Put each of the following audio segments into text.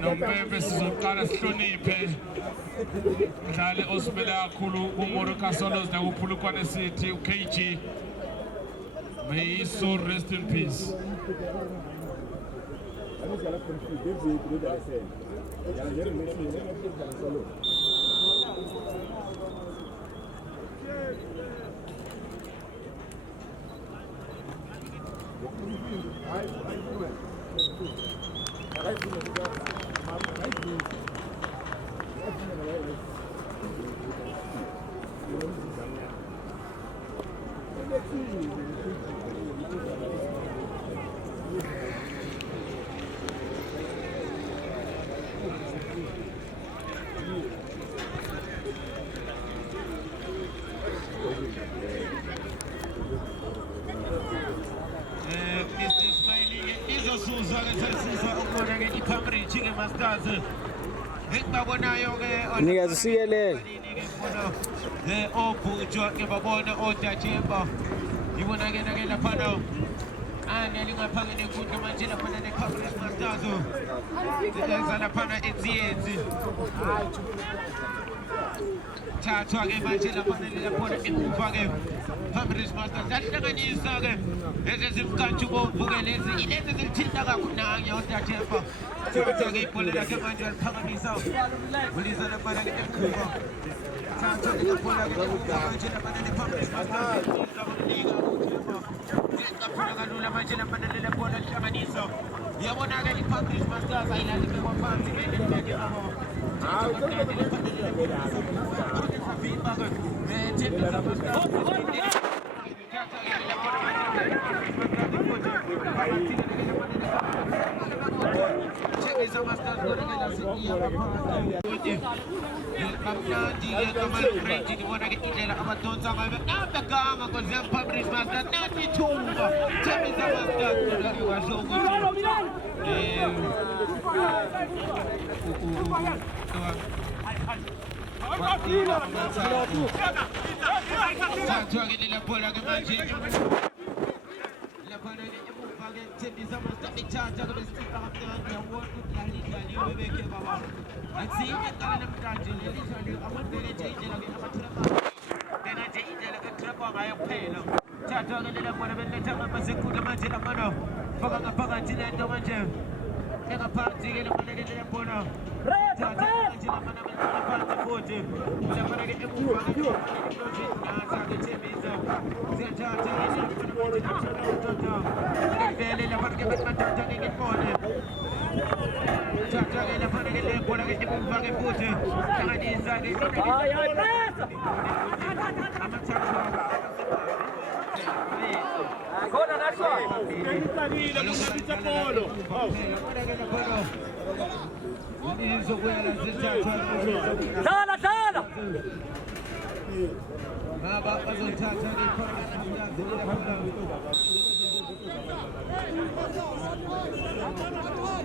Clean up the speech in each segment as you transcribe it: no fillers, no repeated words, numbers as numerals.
Nompempe sizoqala sihloniphe mdlali osimele kakhulu uMoroka Solos nakuPhulukwane City uKG. May his soul rest in peace. Nigga, see you later. You want to get a panel. And then you want to put the good imagine upon the public mastazo. There's an apana Tatu imagine upon the public public master. That's the way you saw it. This is got to go for it. It is a tinta now. You're that temper. So I pull it like a man just cover me so. Will is on the panel get cool. Tatu the pull like a public master.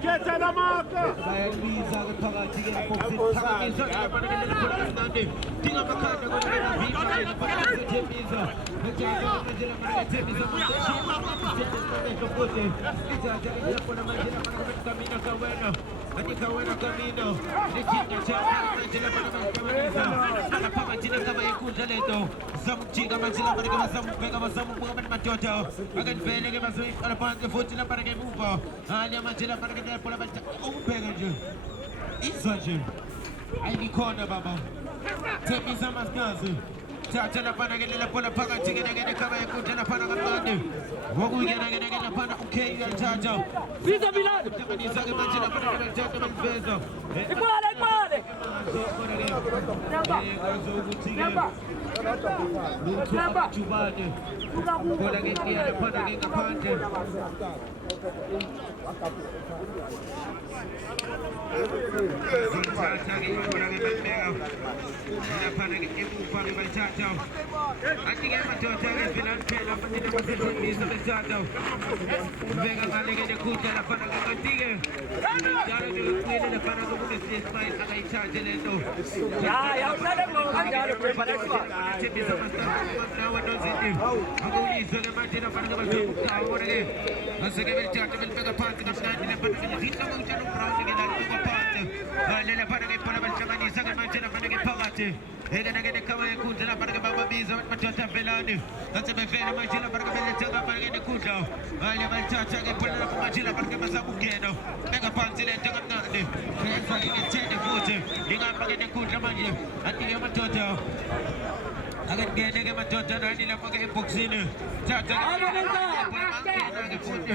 Get to the marker! Corner, Baba. Take me some mascas. Tell Pana get a pona paga chicken and get a cover and put in a pana. What we get a pana, okay, and charge out. Visa Milan. Angulisa ke manje lapha ke bazokuqala bona ke aseke belithatha belibeka phansi kamnandi lapha ke lizisa ngomtshelo Brown ke nalibeka phansi ngale lapha ke ibhola belihlanganisa ke manje lapha ke phakathi Eke ke nekhawa enkundla lapha ke bababiza madoda velani ngathi bevela manje lapha ke beletha lapha ke nekundla ngale balithatha ke ibhola lapha manje lapha ke basakungena beka phansi lento kamnandi kwenza ingethende futhi ingapha ke nekundla manje athi ke madoda akengene ke madoda nani lapha ke eboxini thatha ke futhi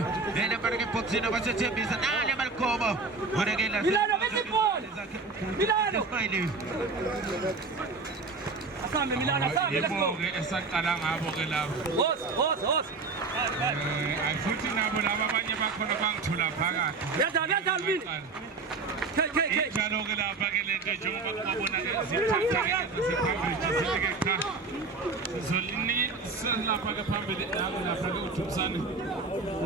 lapha ke eboxini basethembisa nani abalikoba bona ke la Milano Asambe Milano asambe let's go Yebo-ke esaqala ngabo ke labo Hos futhi nabo laba abanye bakhona bangithula phakathi Yadala mini Njalo-ke lapha ke lento njengoba kubabona-ke zithatha-ke ziphambili zithi-ke cha sizolinisa lapha-ke phambili lapha-ke uThumsane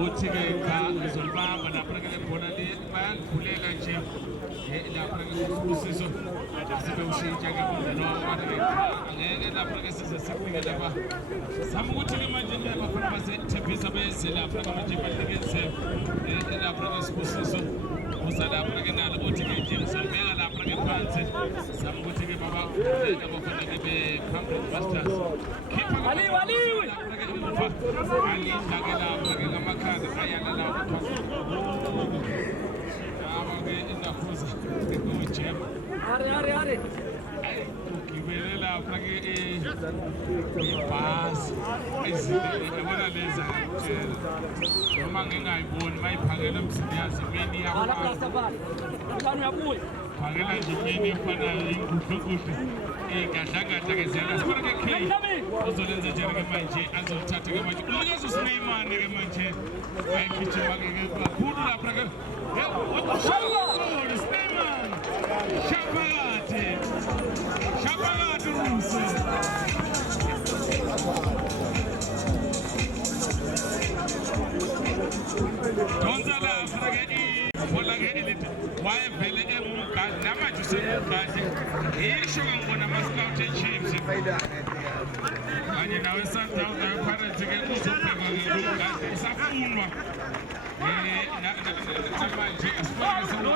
uthi-ke cha ngizolibamba lapha-ke lebhola bayangikhulela nje lapha-ke uSibusiso asebewushintsha-ke umndeni wabo angeke lapha-ke size sifike lapha zama ukuthi-ke manje bafuna basethembisa beze lapha-ke manje banikeze lapha-ke Sibusiso uza lapha-ke nalo uthi-ke nje ngizolibeka lapha-ke phansi zama ukuthi-ke babavulele abafana-ke be-Pamela Masters Waliwe alidla-ke lapha-ke ngamakhanda ayala lapha aba-ke indaphuza ujema Are ugibele lapha-ke ibhasi yabona leza ngakutshela noma ngingayiboni mayiphakela emzini yazi imini Ala Rastafari Mhlanu yabuya phakela nje imini efanayo ingudlugudu gadla-gadla-ke ziyala sibona-ke K uzolenza njani-ke manje azolithatha-ke manje unikeza uSneymane-ke manje ayikhijima-ke kakhulu lapha-ke Sneymane Shapakati Rusi Donza lapha-ke ibhola-ke elithi wayevele emugadi namanje usemugadi isho-ke ngibona ama-scout e-Chiefs kanye nawe Sundowns nawe Pirates-ke uzobheka-ke lomugadi usafunwa namanje asibonake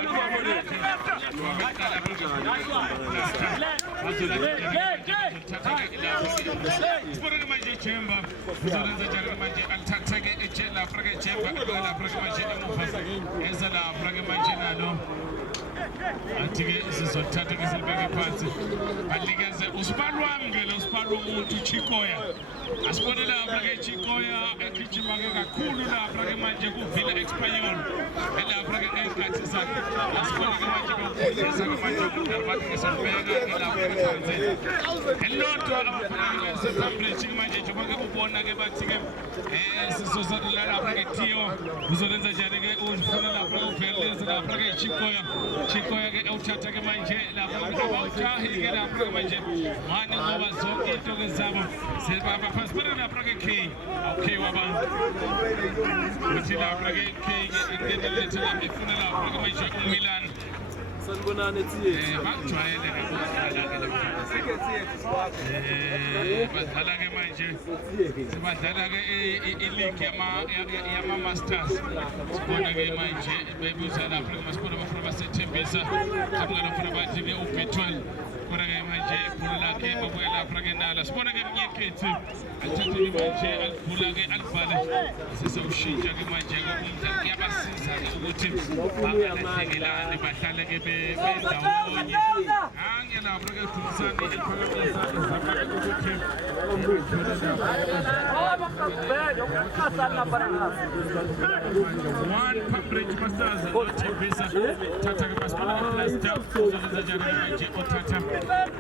sibonake manje iJemba uzolenza njani-ke manje alithathe-ke lapha-ke iJemba lapha-ke manje emuva eza lapha-ke manje nalo athi-ke sizolithatha-ke silibeke phansi banikeze usibalwamngele usibalo umuntu Chikoya asibone lapha-ke Chikoya egijima-ke kakhulu lapha-ke manje kuvila Espanyol lapha-ke ey'nkathi zakhe asibone-ke manje bewufundisa-ke manje umdlalo bathi-ke solibeka-ke lapha-ke phansi elilodwa abafana-ke seCambridge-ke manje njengoba-ke ubona-ke bathi-ke sizozadlala lapha-ke Theo uzolenza njani-ke ufuna lapha-ke uveleza lapha-ke Chikoya-ke ewuthatha-ke manje lapha-ke abawujahi-ke lapha-ke manje mane ngoba zonke into-ke zabo zibaphansi bona lapha-ke K K wabantu uthi lapha-ke K-ke ingenelethela ifuna lapha-ke manje uMilan Sanibonani Thiye bakujwayele-ke badlala-ke manje sebadlala-ke iligi yama-Masters sibona-ke manje bebuza lapha-ke masibona bafuna basethembisa kabungala bafuna bathi-ke u-B12 kodwa-ke manje ibhola lakhe babuye lapha-ke nala sibona-ke Mnyekethu alithatheke manje alibhula-ke alibhale sesewushintsha-ke manje-ke umdlalo kuyabasiza-ke ukuthi bangalahlekelani bahlale-ke bendawonye ange lapha-ke Dumisani eliphakathi zama-ke ukuthi one Cambridge Masters othembisa thatha-ke masibona-ke Plasta uzolenza njani-ke manje othatha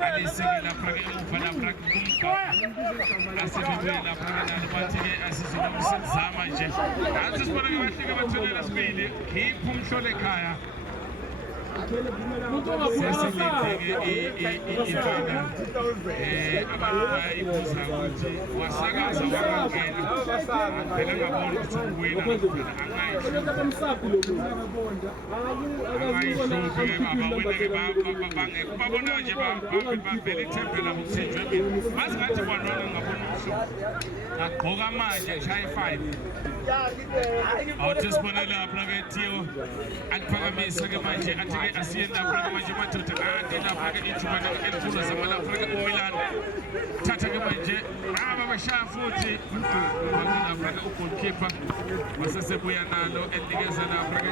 aliseke lapha-ke emuva lapha-ke kumgaba asebebuye lapha-ke nalo bathi-ke asizolomsenzama nje ansi sibona-ke bahleke batholela sibili khipha umhlolo ekhaya sesilindeke i-final abantu bayibuza ukuthi wasakaza wakangena phela ngabona ukuthi uwina angayihluki-ke abawine-ke babona nje bavele ithembe labo kusejwebini bazi ngathi kwanona ngabona ubuhlungu ngagqoka manje ngishaya i-5 awuthi sibone lapha-ke Theo aliphakamisa-ke manje athi-ke asiye lapha-ke manje madoda ade lapha-ke ijubana elikhulu zamalapha-ke uMilan thatha-ke manje abashaya futhi lapha-ke ugolkeeper wasesebuya nalo elinikeza lapha-ke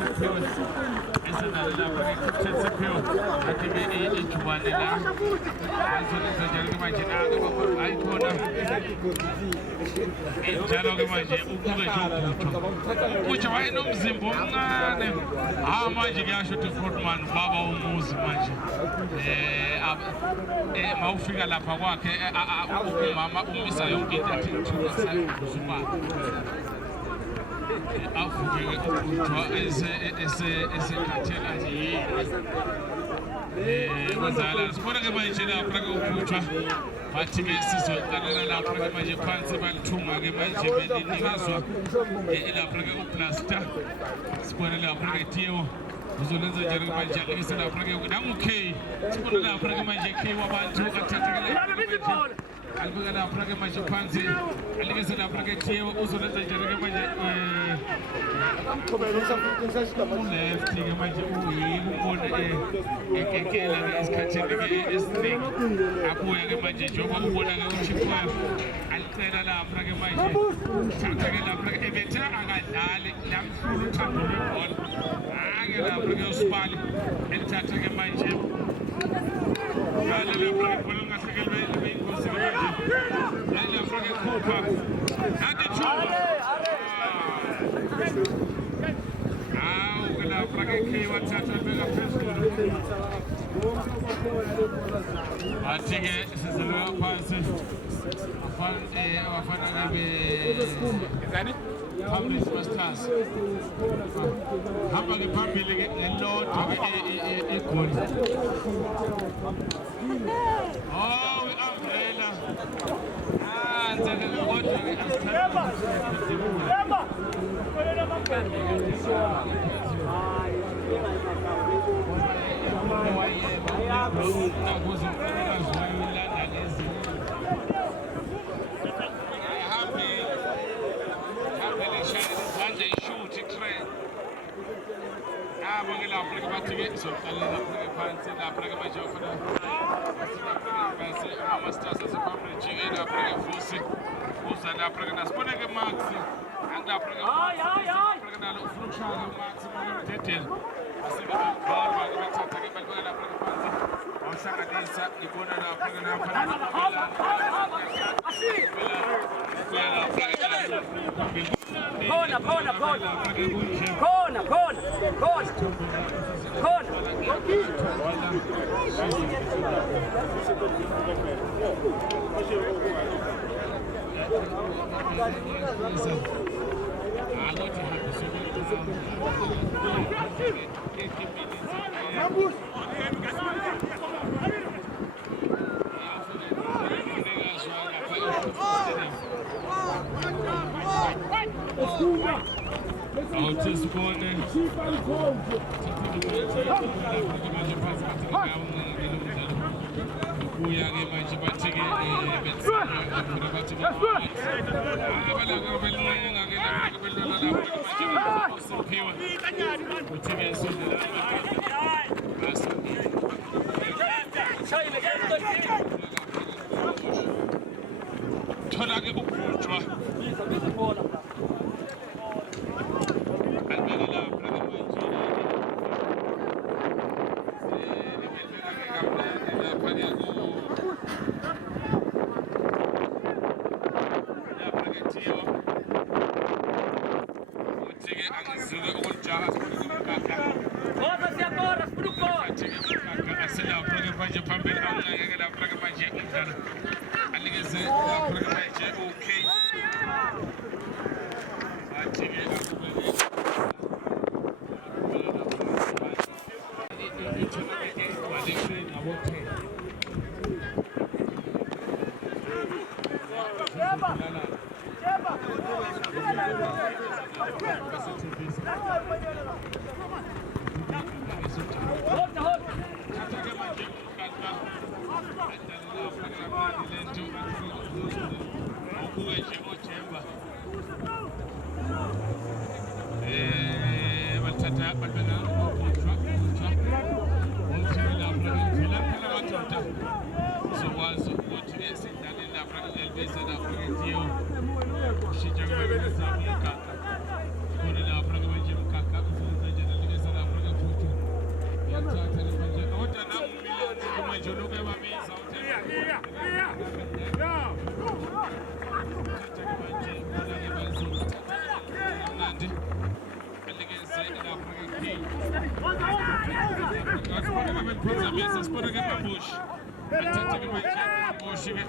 Sephiwe esenalo lapha-ke Captain Sephiwe athi-ke ijubane la azolenza njalo-ke manje ayikhona njalo-ke manje ubuke nje ubutsha wayenomzimba omncane manje kuyasho ukuthi Fortman baba umuzi manje mawufika lapha kwakhe umama umisa yonke into athi ngithula avuke-ke ubuthwa esekhathela nje kwenzakala sibona-ke manje lapha-ke ubuthwa bathi-ke sizoqalela lapha-ke manje phansi balithunga-ke manje belinikezwa lapha-ke uplasta sibone lapha-ke Theo uzolenza njalo-ke manje alikise lapha-ke nangu-K sibone lapha-ke manje K wabantu athathekele alibeka lapha-ke manje phansi alikise lapha-ke Theo uzolenza njalo-ke manje uleft-ke manje uyiko umbone enkekela-ke esikhathini-ke esiningi abuya-ke manje njengoba ubona-ke uChipwell alicela lapha-ke manje thatha-ke lapha-ke ebethe akadlali lamhlula uthando lwebhola ake lapha-ke uSibali elithatha-ke manje ngale lapha-ke ibhola lingahlekeli beyingozi-ke manje lapha-ke khupha nathi thuba hawu-ke lapha-ke K wathatha beka phezulu athi-ke sizileka phansi abafana-ke Public Masters hamba-ke phambili-ke elilodwa-ke igoli i-umbrella nzeke-ke kodwa-ke nakuze umfelokazi wayolanda lezi hambele shayela izandla ishuthi itrain abo-ke lapha-ke bathi-ke soqalela lapha-ke phansi lapha-ke manje bafana ama-Masters asephambili jike lapha-ke fusi uza lapha-ke nasibone-ke Max angilapha-ke nalo ufuna ukushaya-ke uMax Mdedeli asebebekhoba-ke bathatha-ke balibeka lapha-ke phansi awuhlanganisa ngibona lapha-ke awuthi sibone kuya-ke manje bathi-ke abalakabelincengake lapha-ke belona lapha-ke manje Sephiwe uthi-ke thola-ke ubhutshwa manje phambili angeke lapha-ke manje umdlalo anikeze lapha-ke manje okay athi-ke tata batana ukuthwa uthi lapha ngivela phela madoda sokwazi ukuthi esidlale lapha ngelibese lapha ngiyo ushintsha kubabela zamu igaka khona lapha nje mkhakha usenza njalo libese lapha ngifuthu yathatha manje kodwa namumilani manje lokho ebabiza uthi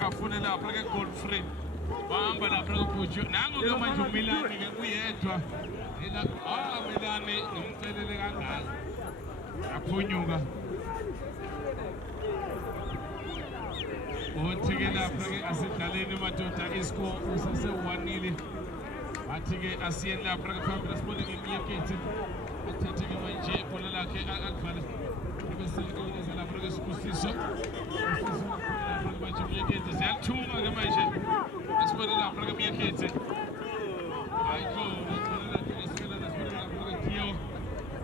afune lapha ke goal free bahamba lapha ke Bhuju nangu ke manje uMilani ke uyedwa ila Milani ngimcelele kangaka aphunyuka uthi ke lapha ke asidlaleni madoda iscore usase 1-0 athi ke asiyeni lapha ke phambili sibone ngiyekhethi athathe ke manje ibhola lakhe akuvale bese ke lapha ke Sibusiso manje ngiyekhethi siyathuma ke manje sibone lapha ke ngiyekhethi ayikho ibhola lakhe esikela nasibona lapha ke Theo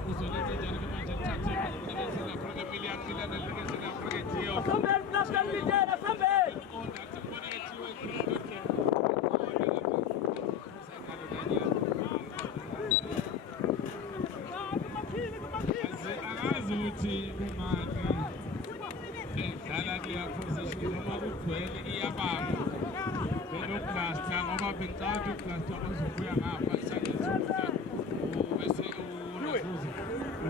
uzoletha njalo ke manje thathe ke lapha ke Milian lekese lapha ke Theo ukuthi kumani edlala kuya position noma kugcwele iyabamba benokuplasta ngoba bencathi uplasta uzobuya ngapha isandla sokuthi bese unazuza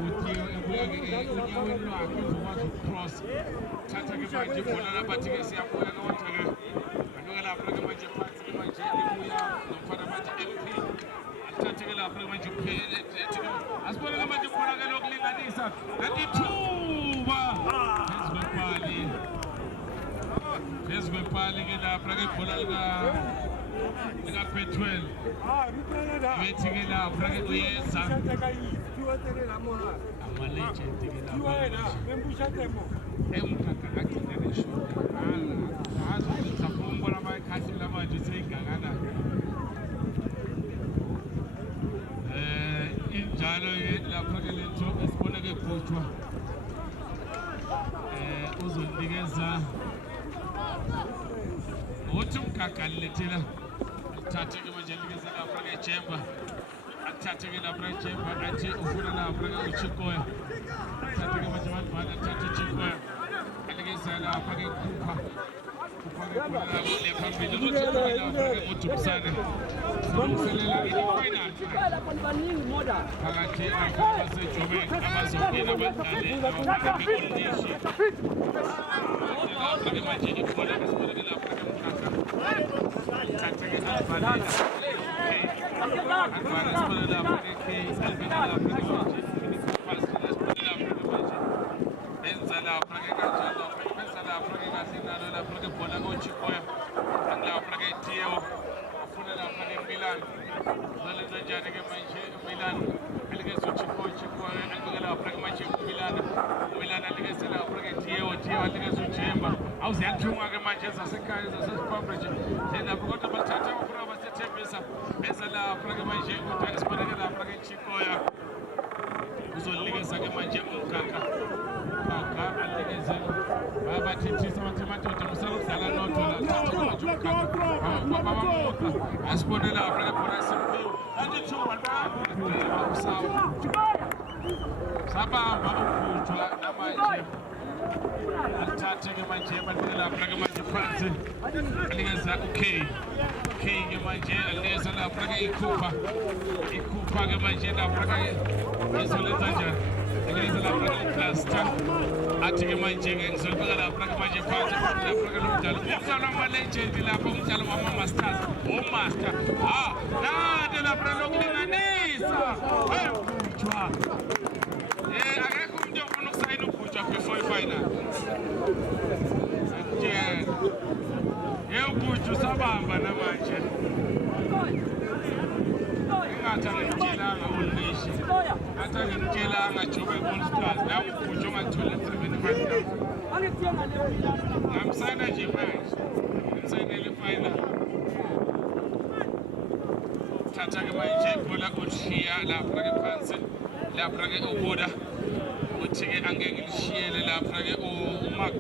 uthi ebuya ke unyaweni lwakhe uzokwazi ukcross thatha ke manje ibhola lapha ke siyabuya kodwa ke anuke lapha ke manje phansi ke manje ibuya nomfana manje MP athathe lapha manje uphele asibone manje ibhola ke lokulinganisa kanti ithuba phezu ke lapha ke ibhola lika Betwell bethi ke lapha ke uyeza ama-legend ke lapha emkhakha kagcina neshoda azokumbona amakhathi lamanje seyingakana injalo lapha ke lento esibona ke Bhuju uzonikeza uthi umkhakha lethela athathe ke manje nikeza lapha ke Chemba athathe ke lapha Chemba athi ufuna lapha ke uChikoya athathe ke manje abantu athathe uChikoya anikeza lapha ke Khupha le phambili ukuthi lapha ke uJubusane sokuselela i-final phakathi abaseJoburg abazongena badlale abakhe-Oldishi lapha ke manje ibhola esibona ke lapha ke mkhakha thathe ke Alvalela Alvalela esibona lapha ke Albina lapha ke manje esibona lapha ke manje benza lapha ke kanjalo benza lapha ke kahle nalo lapha ke ibhola koChikoya lapha ke Theo afuna lapha ke Milan zolenza njani ke manje Milan alikeza uChikoya anikela lapha ke manje Milan alikeza lapha ke Theo alikeza uJemba awuziyathunga ke manje zasekhaya zasesibambreje lapha kodwa bathatha ufuna basethembisa benza lapha ke manje kodwa esibona ke lapha ke Chikoya uzolikeza ke manje umkhakha alikeze bathethisa mathemadoda musalokudlala nodwa asibone lapha ke khona simpiwe athi thuba usawa sabamba uBhuju namanje athathe ke manje bathele lapha ke manje phansi alikeza ke manje alikeza lapha ke ikhupha ke manje lapha ke izolenza njani alikeza lapha ke Plaster athi ke manje ke ngizolibeka lapha ke manje phansi lapha ke umdlalo wama-legend lapha umdlalo wama-masters omaster nade lapha lokulinganisa Bhuju akekho umuntu ofuna ukusayina uBhuju before i-final uBhuju sabamba namanje ingathi angimtshelanga uLishi athi angimtshelanga Joburg All Stars la uBhuju ongathola 75,000 ngamsayina nje manje ngimsayinele i-final thatha ke manje ibhola uShiya lapha ke phansi lapha ke ubuda uthi ke angeke ngishiyele lapha ke uMax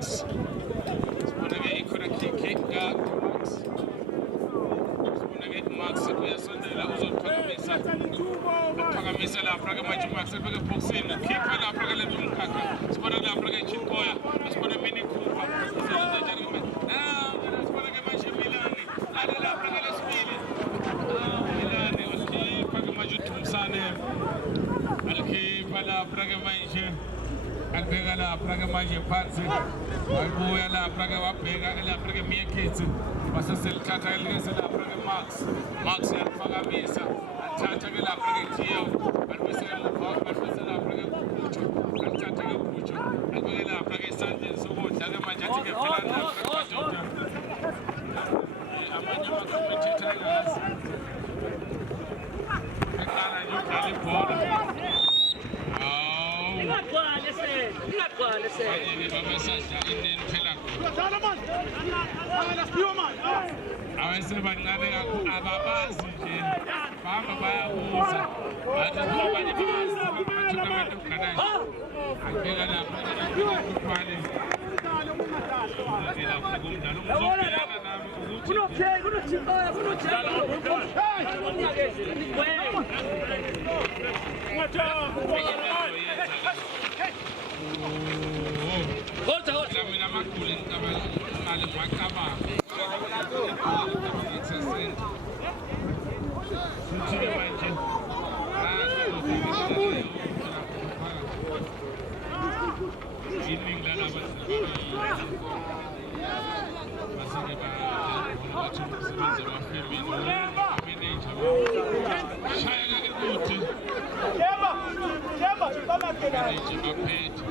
sibona ke ikhona kick ka Max sibona ke Max uyasondela uzophakamisa uphakamisa lapha ke manje Max ebeke boxini khipha lapha ke lento umkhakha sibona lapha ke Chinkoya sibona Mini Cooper sizenza njalo ke sibona ke manje Milani ala lapha ke lesibili Milani ukhipha ke manje uThumsane alkhipha lapha ke manje albeka lapha ke manje phansi wabuya lapha ke wabheka lapha ke Miyekhethi waseselithatha elikese lapha ke Max yaliphakamisa athatha ke lapha ke Theo balibuyisela emuva balibuyisela lapha ke Bhutsho athatha ke Bhutsho albeke lapha ke esandleni sokudla ke manje athi ke phela lapha ke madoda amanye amakomithetha ngazi eqala nje udlala ibhola abasebancane kakhulu ababazi nje bahamba bayabuza bathi abanye babazi abathukamente ukuganayo abeka lapha kuphale lapha kumdlalo uzobhekana nami ukuthi mina amagulu ngicabanga ngicabanga futhi manje iningi lalaba basike bathi umsebenzi wafemini manager shaya ke kude Jeba, toma kena. manager baphethe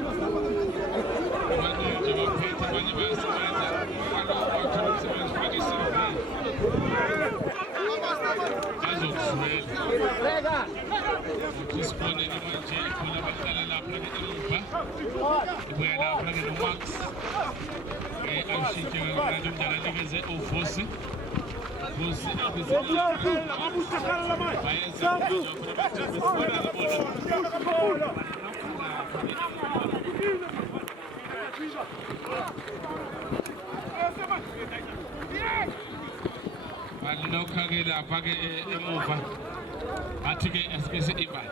abanye baphethe abanye bayasebenza bakho umsebenzi fakisiphi azokuswela isibone ke manje khona baqala lapha ke emuva ibuya lapha ke noMax awushintshe kanjani umdala nikeze uVosi Vosi balilokha ke lapha ke emuva bathi ke esikese ibali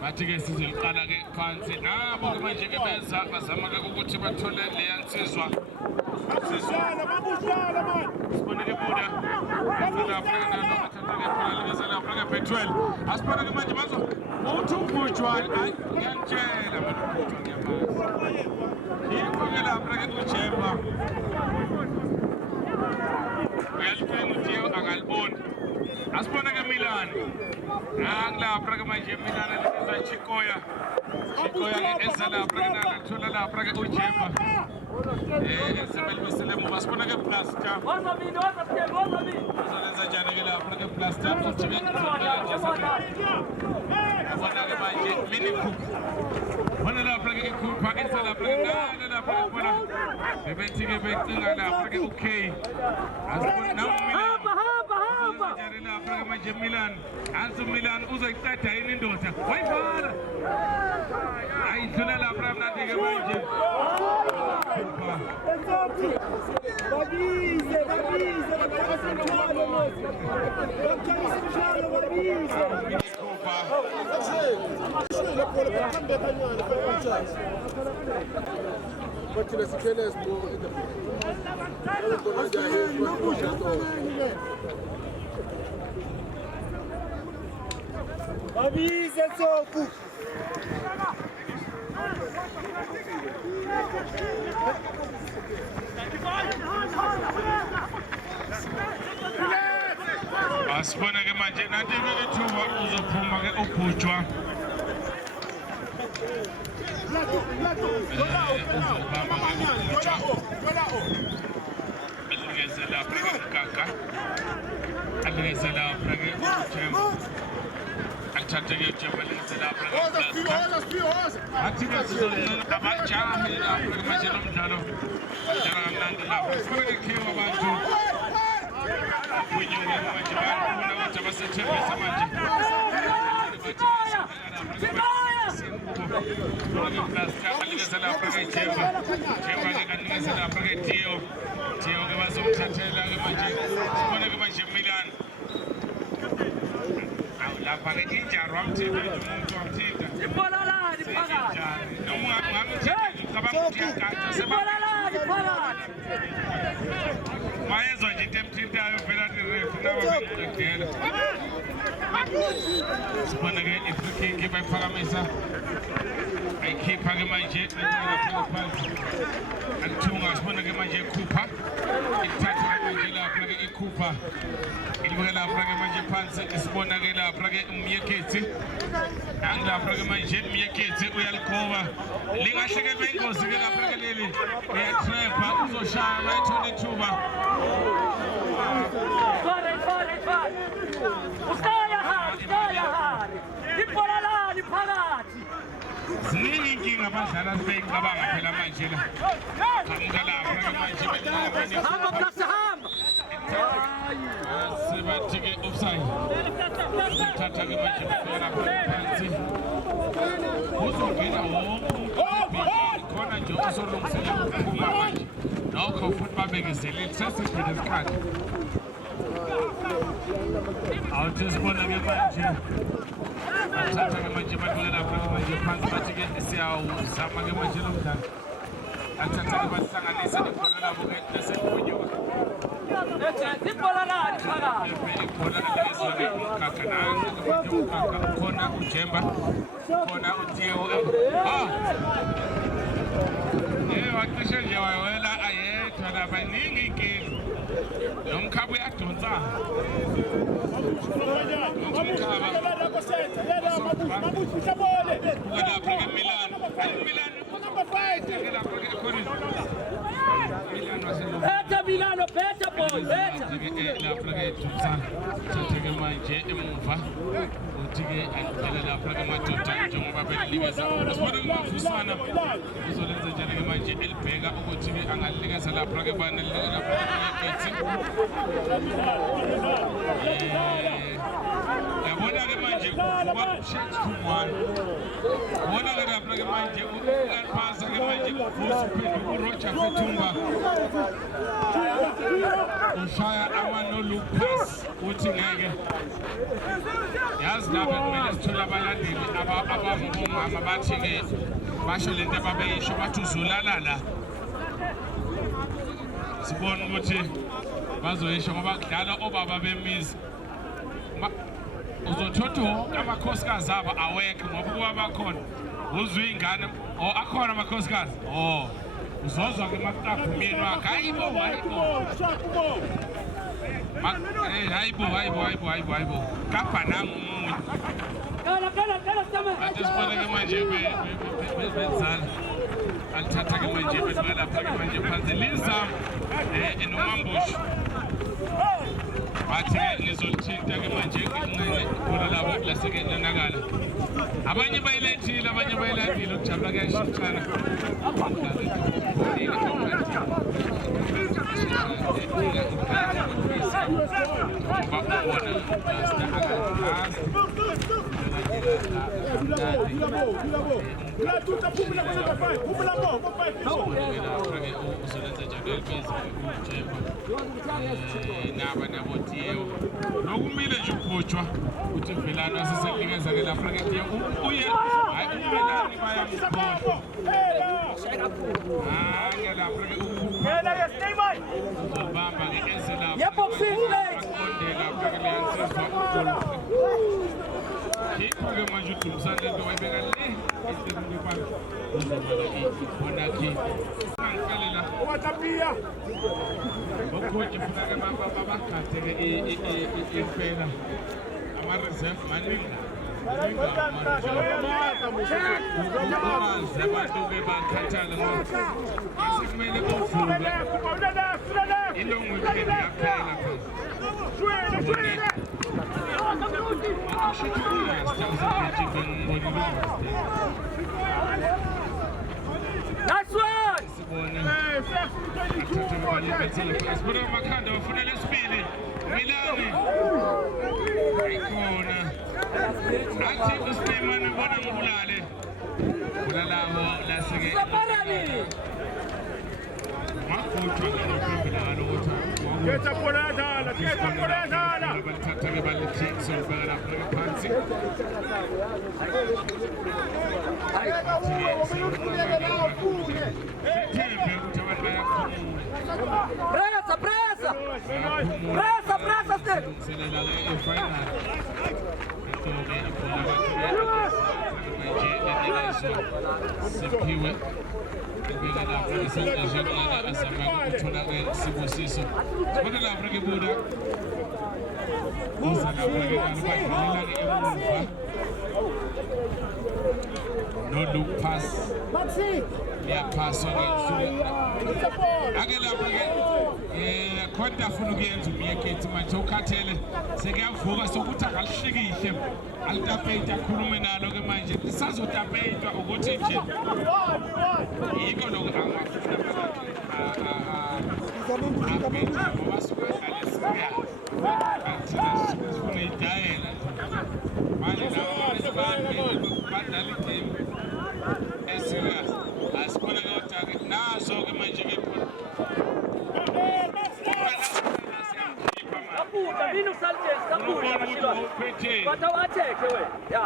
bathi ke siziliqala ke phansi nabo ke manje ke benza bazama ke ukuthi bathole leya nsizwa Babushala man. sibone ke buda lapha ke nalo athatha ke phela lengeze lapha ke Betwell asibone ke manje bazo uthi uBhutshwa hayi ngiyantshela mina uBhutshwa ngiyamazi yikho ke lapha ke uJemba uyalithenga uTheo angaliboni asibone ke Milan ngilapha ke manje Milan lenza Chinkoya ke enza lapha ke nalo thola lapha ke uJemba sebelibisele emuva sibona ke Plaster uzolenza njani ke lapha ke Plaster uthi ke ubona ke manje Mini Cooper bona lapha ke ikhupha enza lapha ke ngale lapha ke bona bebethi ke becinga lapha ke okay asibona nawo hamba njani lapha ke manje Milan anzu Milan uzoyiqeda yini indoda wayivala ayidlula lapha mnandi ke manje Babize, babize, babize soku. asibona ke manje nathi ke ithuba uzophuma ke uBhutshwa uzobamba ke uBhutshwa alikeze lapha ke Gaga alikeze lapha ke uJemba athathe ke uJemba alikeze lapha ke athi ke sizolina abajahi lapha ke manje nomdlalo njalo kamnandi lapha sifuna ke khiwa abantu When you win, when you are, when I want to Blaster anikeza lapha ke Jemba ke kanikeza lapha ke Theo ke bazomthathela ke manje sibona ke manje Milan awu lapha ke injaro wamthinta umuntu wamthinta Ipolalani phakathi. noma ngamthinta cabanga ukuthi yakatha Ipolalani phakathi. mayezwa nje into emthintayo vela referee nabangekudela sibona ke i-free kick bayiphakamisa ayikhipha ke manje phansi alithunga sibona ke manje ikhupha ithatha ke manje lapha ke ikhupha ilibeke lapha ke manje phansi sibona ke lapha ke umyekethi angilapha ke manje umyekethi uyalikhoba lingahlekelwe ingozi ke lapha ke leli uyatrapha uzoshaya bayithola ithuba Fare. Usaya hari. Ipolalani phakathi. ziningi inkinga abadlala sibeyicabanga phela manje la qamuka lapha ke manje Hamba Blaster hamba. sebathi ke offside uthatha ke manje lapha phansi uzongena wonke khona nje uzolungisela ukuphuma manje nokho futhi babekezelele sesiphethe isikhathi awuthi sibona ke manje athatha ke manje badlula lapha ke manje phansi bathi ke siyawuzama ke manje lo mdlalo athatha ke bahlanganisa ibhola labo ke nasekunyuka Ipolalani phakathi. ibhola alikezwa ke umkhakha nangu ke manje umkhakha khona uJemba khona uTheo wacishe nje wayewela ayedwa lapha iningi inkinga lo mkhaba uyadonsa lapha ke Milan Better boy, better. lapha ke Dutsana thatha ke manje emuva uthi ke ayidela lapha ke madoda njengoba belinikeza sibona kumafusana uzolenza njalo ke manje elibheka ukuthi ke angalinikeza lapha ke bana lapha ke yabona ke manje kuba shake to one bona ke lapha ke manje uqalphasa ke manje uvusa uphenduka uRoger Fetumba ushaya amanolu pass uthi ngeke yazi lapha kumele sithola abalandeli abamama bathi ke basho lento ababeyisho bathi uzulalala sibona ukuthi bazoyisho ngoba kudlala obaba bemizi uzothola wonke amakhosikazi abo awekho ngoba kuba bakhona uzwe ingane akhona amakhosikazi uzozwa ke maqaphu umyeni wakhe hayibo kapha nangu umunye athi sibona ke manje benzala alithatha ke manje bedlala lapha ke manje phansi lizama enomambushi bathi ngizolithinta ke manje ibhola labo laseke lanakala abanye bayilethile abanye bayilandile ukujabula kuyashintshana naba nabotiyo nokumile nje ukhotshwa uthi velana asiselikeza ke lapha ke tiyo uye hayi umelani bayamkhohlwa hayi lapha ke ubamba ke ezilapha Yebo fifth ondela lapha ke lensizwa ukholwa khipha ke manje uDumsana lento wayibeka le esizini phansi uzobala ikhona ke ngicela Watapia. Okhotshi funa ke babagade ke impela ama-reserve maningi abantu ke bakhathala sekumele uvuke ilong weekend yaphela Nice one! sibona amakhanda bafuna lesibili Milani ayikhona athi uSteymane ubona ngibulale lawo laseke Saparani. makhutshwa ngalophambili ngalokutha Khetha Poladala, khetha Poladala. balithatha-ke balithengisa libeka lapho phansi sithembe ukuthi abantu bayakhulula Pressa, pressa. Pressa, pressa, Steve. selela-ke efinal into-ke ibhola manje siphiwe ibeka lapho esendlazweni lana azama ukuthola-ke isibusiso kodwa lapho-ke buda uza lapho-ke nalo badlulela-ke emuva no-look pass liyaphaswa-ke ake lapho-ke khona afuna ukuyenza umyekhethi manje ukhathele sekuyavuka sokuthi akalihlikihle alitapeyita akhulume nalo-ke manje lisazotapeyitwa ukuthi nje yiko lokhu angafuna apeyita ngoba suke adlale serious thina sifuna idayela manje labo badlala igame eserious asibona-ke kodwa-ke nazo-ke manje-ke Kaputa, Vino Sanchez, kaputa mashilo. Bata wacheke we. Ya.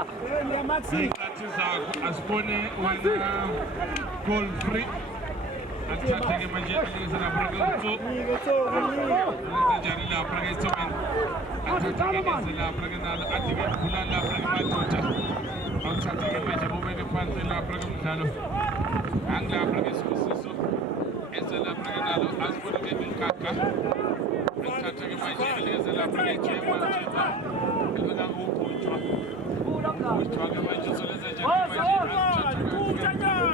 Isikhathi zakho asibone wena goal free athathe-ke manje alingisa lapho-ke njani lapho-ke esithomeni athathe-ke eze lapho-ke nalo athi-ke khula lapho-ke madoda awuthathe-ke manje bobeke phansi lapho-ke umdlalo angilapho-ke isibusiso eze lapho-ke nalo asibone-ke inkaka athathe-ke manje alingisa lapho-ke jema elivela ngobhutshwa ubhutshwa-ke manje uzolenza njani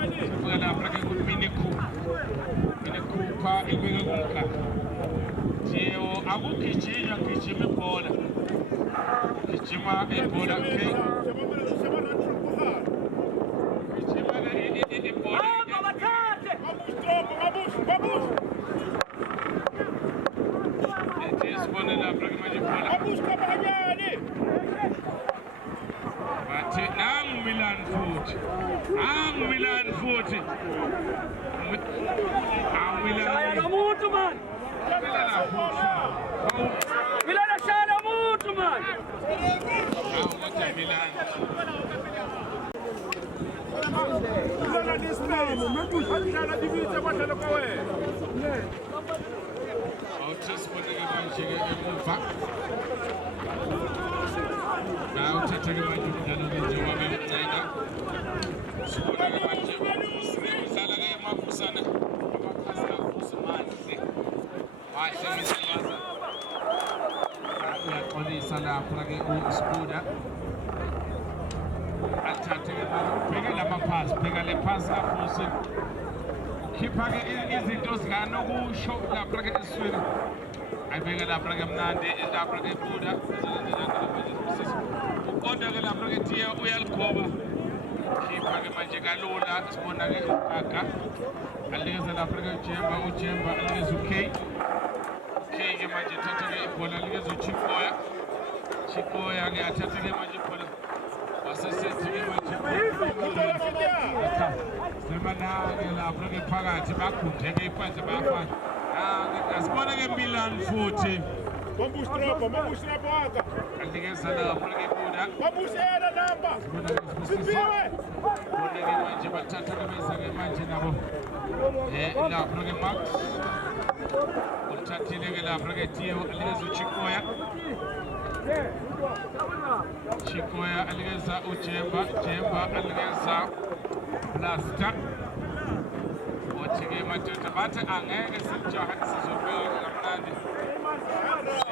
manje sivuka lapho-ke Minikupha ibeke kumkakha Theo akugijinywa gijima ibhola gijima ibhola gijima-ke ibhola sibone lapho-ke manje ibhola bathi nangu-Milan futhi Shaya no muntu man. Milana shaya no muntu man. uyaxolisa lapho-ke uSpuda athathe-ke bheka lamaphasi bheka le phasi lapho ukhipha-ke izinto zikanokusho lapho-ke esiswini ayibeke lapho-ke mnandi lapho-ke Buda uqonda-ke lapho-ke Tiye uyaligoba khipha-ke manje kalula sibona-ke uGaga alikeza lapho-ke ujemba alikeza uK ke manje thatha-ke ibhola alikeza uChikoya-ke athathe-ke manje ibhola wasesethi-ke manje semanake lapho-ke phakathi bagundeke iphansi bayafana asibona-ke Milan futhi alikeza lapho-ke Buda sibona-ke manje bathatha-ke beza-ke manje nabo lapho-ke Max uthathile-ke lapho-ke Tiyo alikeza uChikoya alikeza ujemba alikeza Blaster othi-ke madoda bathi angeke sijaha sizobeka kamnandi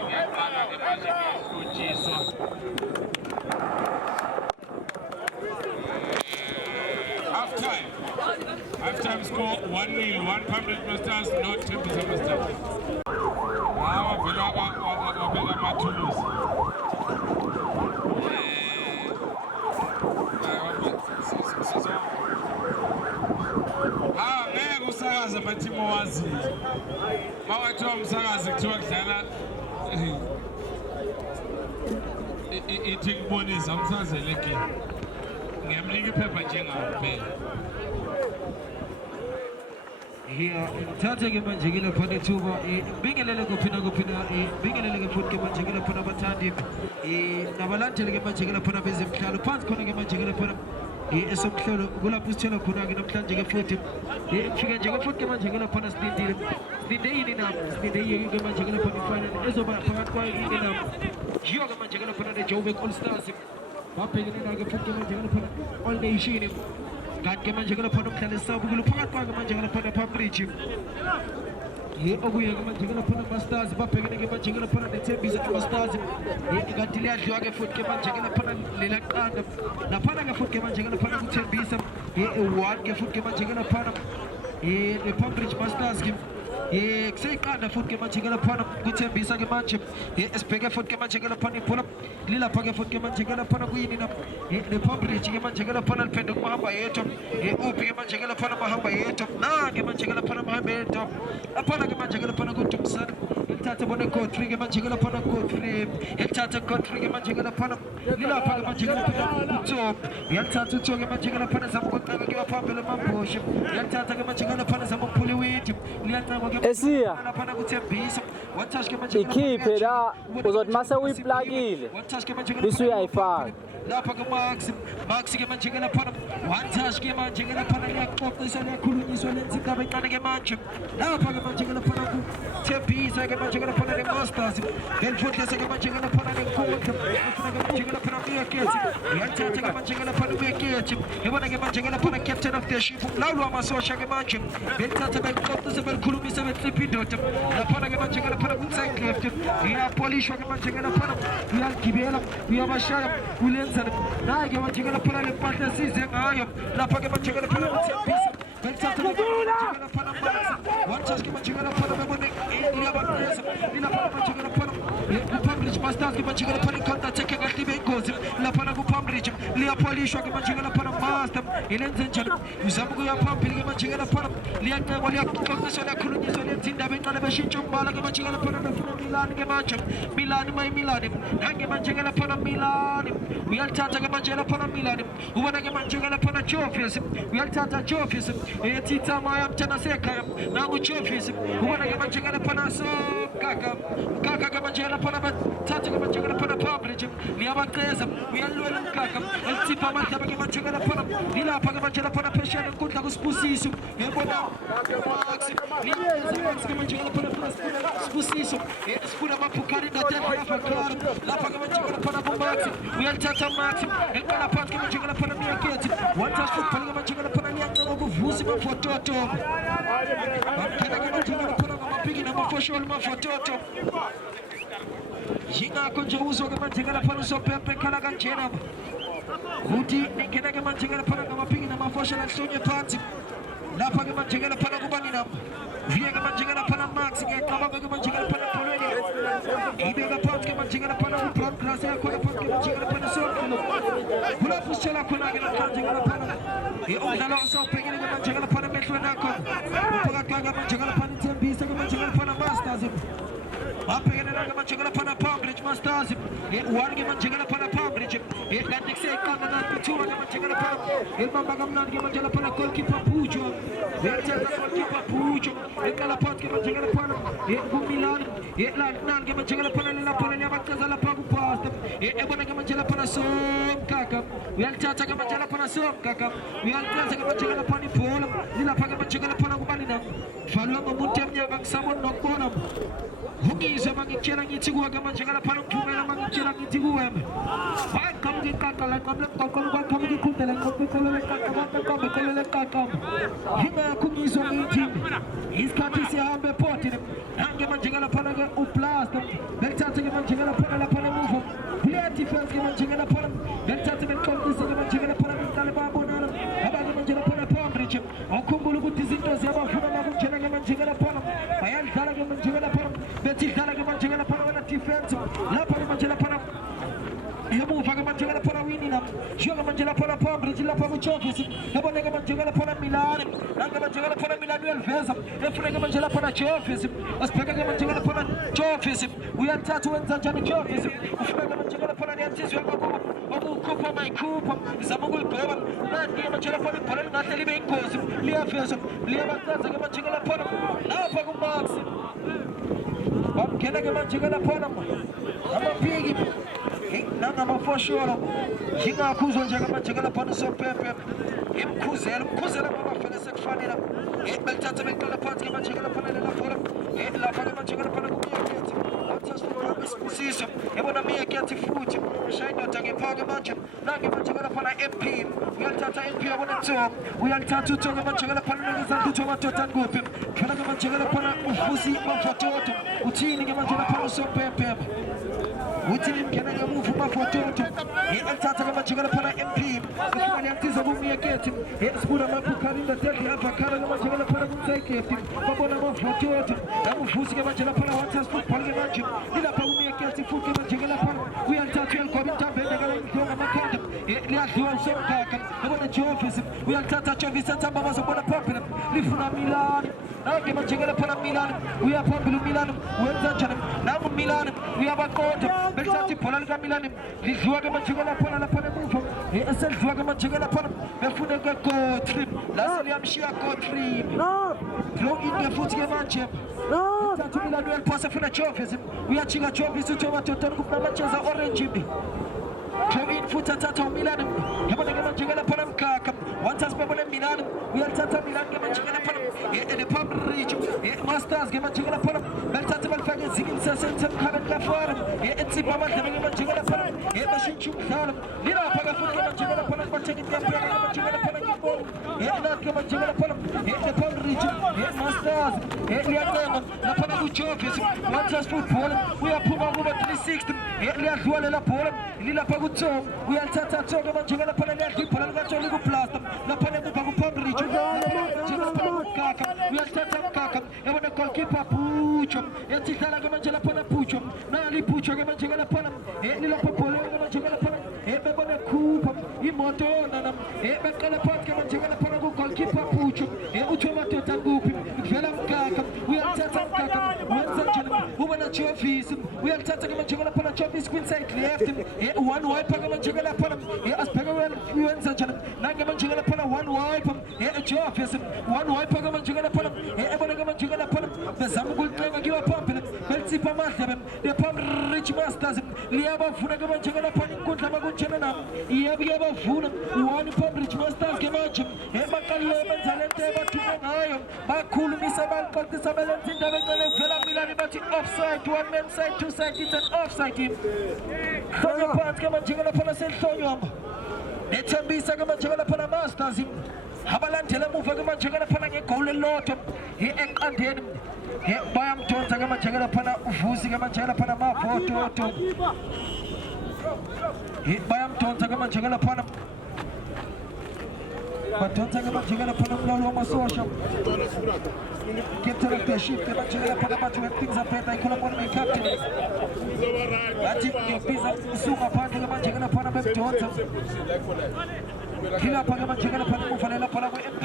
ngiyaqala-ke manje kuyahlotshiswa halftime score 1-0 1 Public Masters no Tembisa Masters vele wabeka amathuluzi ngeke usakaze amathimu owaziyo mawathiwa umsakazi kuthiwa kudlala ithi kubonisa umsazele game ngiyamnika iphepha njengawo phela here thatha ke manje ke lapha nethuba bingelele kuphina bingelele ke futhi ke manje ke lapha nabathandi nabalandeli ke manje ke lapha bezemidlalo phansi khona ke manje ke lapha esomhlolo kulapho sithela khona ke namhlanje ke futhi kufika nje ke futhi ke manje ke lapha silinde yini na silinde ke manje ke lapha final ezoba phakathi kwayo yini na yiyo ke manje ke lapha neJoburg All Stars babhekelena ke futhi ke manje ke lapha All Nation kanti ke manje ke lapha nomdlalo esabukile phakathi kwake manje ke lapha nePambridge okuye ke manje ke lapha naMasters babhekene ke manje ke lapha neThembisa naMasters kanti liyadliwa ke futhi ke manje ke lapha lelaqanda naphana ke futhi ke manje ke lapha kuThembisa one ke futhi ke manje ke lapha nePambridge Masters ke kuseyiqanda futhi ke manje ke lapha kuThembisa ke manje esibheke futhi ke manje ke lapha ibhola lilapha ke futhi ke manje ke lapha kuyini na nePambridge ke manje ke lapha liphende kumahamba yedwa uphi ke manje ke lapha mahamba yedwa na ke manje ke lapha mahamba yedwa apana ke manje ke lapha kuDumsana elithatha bona Godfrey ke manje ke lapha Godfrey elithatha Godfrey ke manje ke lapha lilapha ke manje ke lapha uThoko yalithatha uThoko ke manje ke lapha zamuqoqeka ke phambili eMamboshe yalithatha ke manje ke lapha zamuphuli withi liyacaba ke Esiya lapha kuThembisa wathatha ke manje ikhiphe la uzothi mase uyiplakile bese uyayifaka lapha ke Max ke manje ke lapha one touch ke manje ke lapha liyaxoxiswa liyakhulunyiswa lenza indaba encane ke manje lapha ke manje ke lapha kuThembisa ke manje ke lapha neMasters ngelifundisa ke manje ke lapha nenkundla ufuna ke manje ke lapha uyakethi yathatha ke manje ke lapha uyakethi yabona ke manje ke lapha captain of the ship umlawuli wamasosha ke manje belithatha belixoxisa belikhulumisa behlipha indoda lapha ke manje ke lapha kuThembisa iyapolishwa ke manje ke lapha uyagibela uyabashaya ulenza naye ke manje ke lapha lempahla size ngayo lapha ke manje ke lapha kuThembisa belithatha ke manje ke lapha wathatha ke manje ke lapha bebone iyabapresa ilapha manje ke lapha kuPambridge Masters ke manje ke lapha icounter attack kahle bengozi lapha kuPambridge liyapolishwa ke manje ke lapha Master ilenze njalo uzama kuya phambili ke manje ke lapha liyaqekwa liyaxoxiswa liyakhulunyiswa lenzinda beqale beshintsha umbala ke manje ke lapha Milan ke manje Milan nange manje ke lapha Milan uyalithatha ke manje lapha Milan ubona ke manje ke lapha Joffies uyalithatha Joffies Tita Maya mtana sekhaya nangu Joffies ubona ke manje ke lapha so kaka ke manje lapha bathatha ke manje ke lapha Pambridge liyabaqeza uyalwela umkaka elithipha amadlaba ke manje ke lapha lilapha ke manje lapha pheshana enkundla kuSibusiso yabona Max ke manje ke lapha Sibusiso sifuna amaphukari ngathatha lapha ke manje ke lapha Max uyalithatha Max eqala phansi ke manje ke lapha Miyakethi one touch ke manje ke lapha liyacela ukuvusa amafototo bakhona ke manje ke lapha ngamapiki namafosholo amafototo yingakho nje uzwa ke manje ke lapha usophephe khala kanjena uthi ningena ke manje ke lapha ngamapiki namafosholo ahlonye phansi lapha ke manje ke lapha kubani nami viye ke manje ke lapha Max ke cabanga ke manje ke lapha Polweni ibeka phansi ke manje ke lapha ku-broadcast yakho lapha ke manje ke lapha sonke kulapho sitshela khona ke manje ke lapha umdlalo osawubhekile ke manje ke lapha emehlweni akho uphakathi kwake manje ke lapha Thembisa ke manje ke lapha Masters babhekelena ke manje ke lapha Pambridge Masters one ke manje ke lapha Pambridge kanti kuseyiqanda nakuthuba ke manje ke lapha elibamba kamnandi ke manje lapha goalkeeper Pujo goalkeeper Pujo eqala phansi ke manje ke lapha kuMilan nani ke manje ke lapha lapha liyabaqeza lapha kuPasta ebona ke manje lapha Somkaka uyalithatha ke manje lapha Somkaka uyalithatha ke manje ke lapha ibhola lilapha ke manje ke lapha kubani na valwa ngomuntu emnyama ngisabona nokubona Hungizwe mangitshela ngithi kuwe ke manje ke lapha ngithumela mangitshela ngithi kuwe baqhamuka iqaqa la qabla qoqolo baqhamuka ikhundela ngoqolo leqaqa baqhamuka leqaqa yingakho ngizwe ngithi isikhathi sihamba ePort nange manje ke lapha ke uBlast belithatha ke manje ke lapha emuva play defense ke manje ke lapha belithatha beqoqisa ke manje ke lapha iqale babonana abanye manje lapha Pambridge akukhumbula ukuthi izinto ziyabafuna nakungena ke manje ke lapha bayadlala ke manje ke lapha bethi dlala ke manje ke lapha wena defense lapha ke manje lapha emuva ke manje ke lapha winina sho ke manje lapha Pambridge lapha kuJoffies Eboneka manjengela phana Milan nanga manjengela phana Milan uyaliveza efuneka manje lapha na Jofis asibheke manjengela phana Jofis uyathatha wenza njani Jofis ufuneka manjengela phana niyamthizwe ngakho ukukhupha mayikhupha izama ukuyibheka nanti manjengela phana ibhola lingahle libe ingozi liyaveza liyabacaza ke manjengela phana lapha ku Max bamkhela ke manjengela phana amapiki nanga mafosholo ngingakuzwa nje ngamajekela phana sopepe imkhuzela ngabafana sekufanele belithatha beqala phansi ke manjekela phana lela bola lapha ke manjekela phana kumiyekhethi wathasifuna isibusiso ebona miyekhethi futhi shayindoda ngephaka manje nange manjekela phana MP uyalithatha MP yabona Thoko uyalithatha uThoko manjekela phana nezandla uThoko madoda nguphi khona ke manjekela phana uvusi mafototo uthini ke manjekela phana sopepe uthi ngena ngemuva mafototo elithatha ke manjekela phana MP ifuna liyamthiza kumiyekhethi sibuda mabukhali ndadedli avakhala ke manjekela phana kumsayigeti babona mafototo namuvusi ke manjekela phana wathas football ke manje ilapha kumiyekhethi futhi ke manjekela phana uyalithatha uyaligoba intambende kala indlonga amakhanda liyadliwa somgaka yabona Jofis uyalithatha Jofis athamba bazobona phambili lifuna Milan nange manjekela phana Milan uyaphambili Milan wenza njani nangu Milan uyabaqonda belithatha ibhola lika Milan lidliwa ke manjekela phana lapha emuva esedliwa ke manjekela phana befune ke Gotri la liyamshiya Gotri lo inde futhi ke manje thatha Milan uyaliphasa funa Jofis uyachika Jofis uThoma Totani kunamajeza orange ibi Kevin futhi athatha uMilan yabona ke manjekela phana mkhakha wathi sibabone Milan uyalithatha Milan ke manjekela phana the Palm Ridge Masters ke manjekela phana belithatha balifake ezikini sasemkhabeni kafara etsipha amadlebe ke manjekela phana bashintsha umdlalo lilapha ke futhi ke manjekela phana batheka intempela ke manjekela phana ngibona nathi ke manjekela phana the Palm Ridge Masters liyacenga lapha ku Jofis wathi football uyaphuma kuba 360 liyadliwa lela bhola lilapha ku Thoko uyalithatha Thoko manjekela phana liyadla ibhola likaTholi ku plaster lapha emuva ku Palm Ridge uyalithatha mkhakha yabona goalkeeper Pucho yathi hlala ke manjekela phana Pucho nali Pucho ke manjekela phana lilapha bhola ke manjekela phana bebona khupha imoto yona beqala phansi ke manjekela phana ku goalkeeper Pucho uThoma Totani kuphi kuvela mkhakha uyalithatha mkhakha wenza njani ubona Jofis uyalithatha ke manjekela phana Jofis inside left one wipe ke manjekela phana asibheke wenza njani nange manjekela phana one wipe Jofis one wipe ke manjekela phana ebona ke manjekela phana bezama ukulicenga kiwa phambili belitsipha amadlebe the Palm Ridge Masters liyabavuna ke manjekela phana inkundla makunjena nabo iyabavuna one Palm Ridge Masters ke manje baqalile benza lento ebathuma ngayo bakhulumisa balixoxisa belenza indaba encane vela Milan bathi offside one man side two side it's an offside game khona phansi ke manjekela phana senhlonywa nethembisa ke manjekela phana Masters abalandela emuva ke manjekela phana ngegoal elilodwa eqandeni bayamdonsa ke manjekela phana uvusi ke manjekela phana mafototo bayamdonsa ke manjekela phana badonsa ke manjekela phana umlawuli wamasosha captain of the ship ke manjekela phana bathi when things are better ikhuluma my captain bathi ngiyobhiza usuka phandle ke manjekela phana bemdonsa lapha ke manjekela phana kufanele lapha ku MP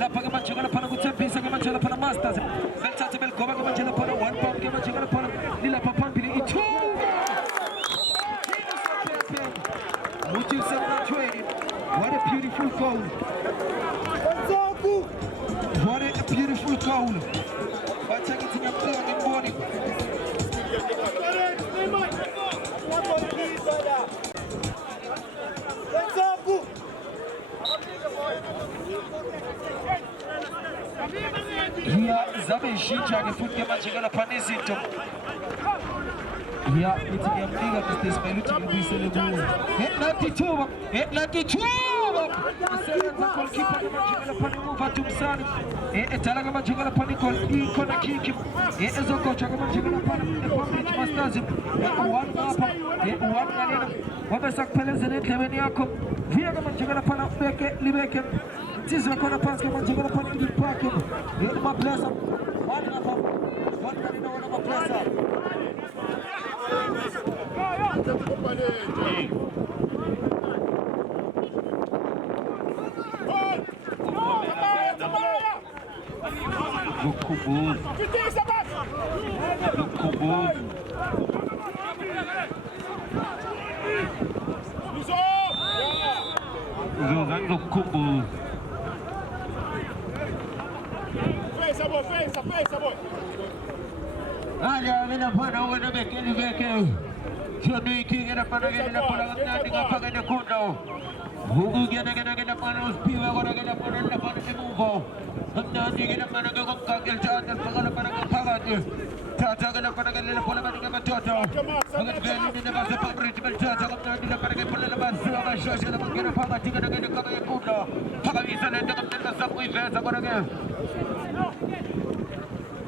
lapha ke manjekela phana kuthembisa ke manjekela phana Masters belithatha beligoba ke manjekela phana one pound ke manjekela phana lilapha phambili i2 what a beautiful goal what a beautiful goal bathekithe ngiyaqhubeka ngimbone zabe ishintsha ke futhi ke manjekela phana izinto ithi ngiyamnika Mr. Ismail uthi ngibuyisele kuwo nathi thuba isebenza goalkeeper ke manjekela phana emuva Tumsani edala ke manjekela phana ikhona kick ezogotshwa ke manjekela phana Palm Ridge Masters one ngapha one ngalena wabe sakuphelezela endlebeni yakho vuya ke manjekela phana libeke insizwe khona phansi ke manjekela phana iphakhe mablessa one ngapha one ngalena wona mablessa Look who move. Look who move. Zozan look who move. Allá viene afuera, bueno, me quedo. Yo no quiero ir a para que la para que la pague de cundo. Hugo gana la para los pibes, ahora que la para la para de mundo. Anda que la para que con el chat, el paga la para que paga. Chacha que la para que la para que me chacha. Agar que ni de base para ritmo chacha, que la para que para la base, la base la para que paga, que la que paga de cundo. Paga visa le toca de la muy fea para que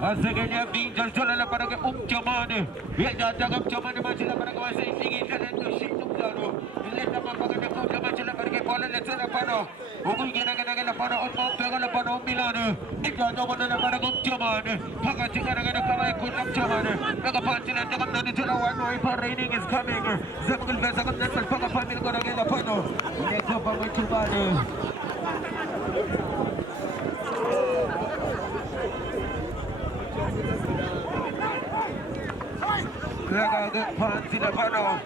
Así que ya vinca solo la para que chamane. Y ya chamane más la para que va a ser sigue saliendo sin claro. Y le está para que no chamane la para que pone le sale para. O muy que la para o pega la para un Milano. Y ya no van la para que chamane. Paga chica que no acaba con chamane. Paga panche la toca no dice la one way for raining is coming. Sample vesa con el paga family con la para. Y ya para muy chubane. Lega ke pansi la pano.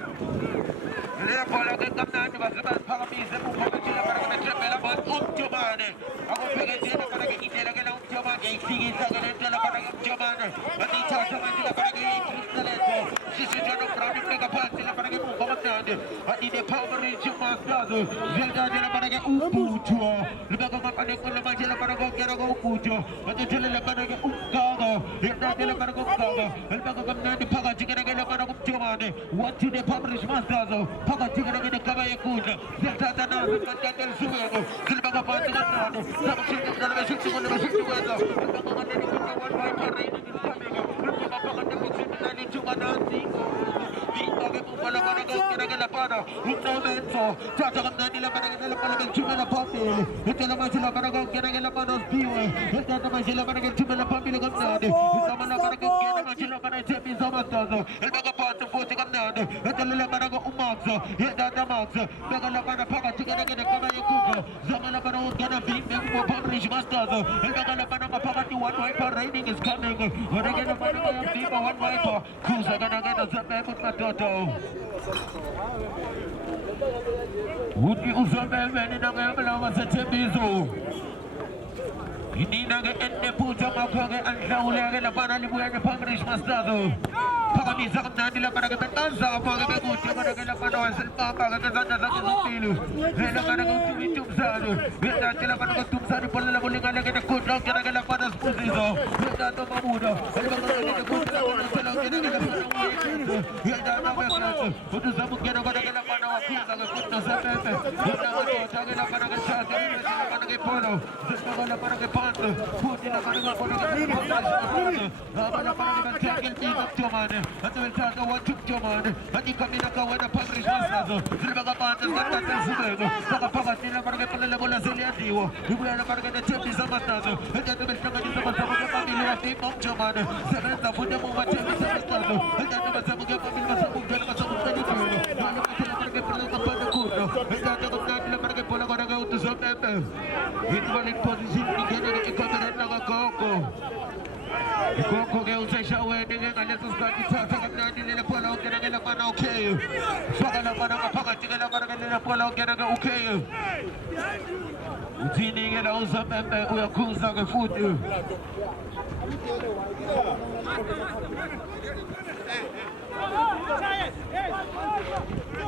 Le pola ke kamna ni bas bas paga mi se mu ko chila para ke trepe la ban chomane. Ako pege chila para ke kitela ke la chomane sigi sa ke la para ke chomane. Ati cha la para ke talento. Sisi jono prani pega pansi la para ke mu ko matande. Ati de power reach master. Zelda la para ke upucho. Le baga ma pane ko la la para ko kero ko upucho. Ati chila la para ke ukaga. Ida la para ko ukaga. Le baga kamna ni paga chikena ke la para ko chomane. What to the publish master. Paga chikena ke kaba yakuza. Zelda na ka del suego. Le baga pansi na na. Sama chikena na besu ko na besu ko. Le baga ma ni ko one by for rain is coming. Le baga paga de ko chikena ni chuga na cinco. Vinga ke mu pala para ko kena la para. Un momento. Cha kamna ni la para ke la para ke chuga na papel. Ito la ma para ko kena la para piwe. Ito na ma para ke chuga na papel ko na. Sama na para ko kena ma para chepi sama tazo. El baga pansi futi kamna. Ito la para ko umakso. Ito na makso. Baga la para paga chikena ke kaba yakuza. Sama la para ko kena vinga mo publish master. El baga la para paga ni one way for raining is coming. Ora ke na para ko vinga one way for. Kusa kana zape put na toto. Udi usabe meni na ngabla wasa chebizo. Ini naga ende puja makage anjaule ke la para ni buya ke publish master. Paga mi zakam na nila para ke betanza paga ke gusti para ke la para wasel paga ke zanda sa kilu. Rela para ko tumitum sano. Beta tila para ko tumsani pala la bulinga ke kudra ke la para spusizo. Beta to mamuda. El baga ke kudra ke la para. Ya da na me frato. Udu sabu ke na para ke la para wakuza ke kudra sa pepe. Ya da na ke la para ke cha ke la para ke polo. Zesta la para ke panto. Puti la para ke polo ke la para ke cha ke tinga chomane. Ati beltata wa chuk chomane. Ati kamina ka wa na publish master. Silva ka panto sa ta subego. Paga paga tila para ke polo la bola selia diwo. Ibu la para ke na chepi sa master. Ati to beltata ni sa master ko pamilo ati mom chomane. Sebenza fude mo ma chepi sa master. Ati to basa mo ke pamilo sa mo gana sa mo tani ko. Ano ka tila para ke polo ka pa ko. Ati to ka tila para ke polo ko na uto sa pepe. Ito balik position ni gana ke kamera na ka koko. Koko ke usay siya wedding ng aletos ka kita sa kapna nila pala o kena nila pana okay. Saka na pana kapaka tika na para nila pala o kena ka okay. Utini ke na usap pepe uya kusa ke futu.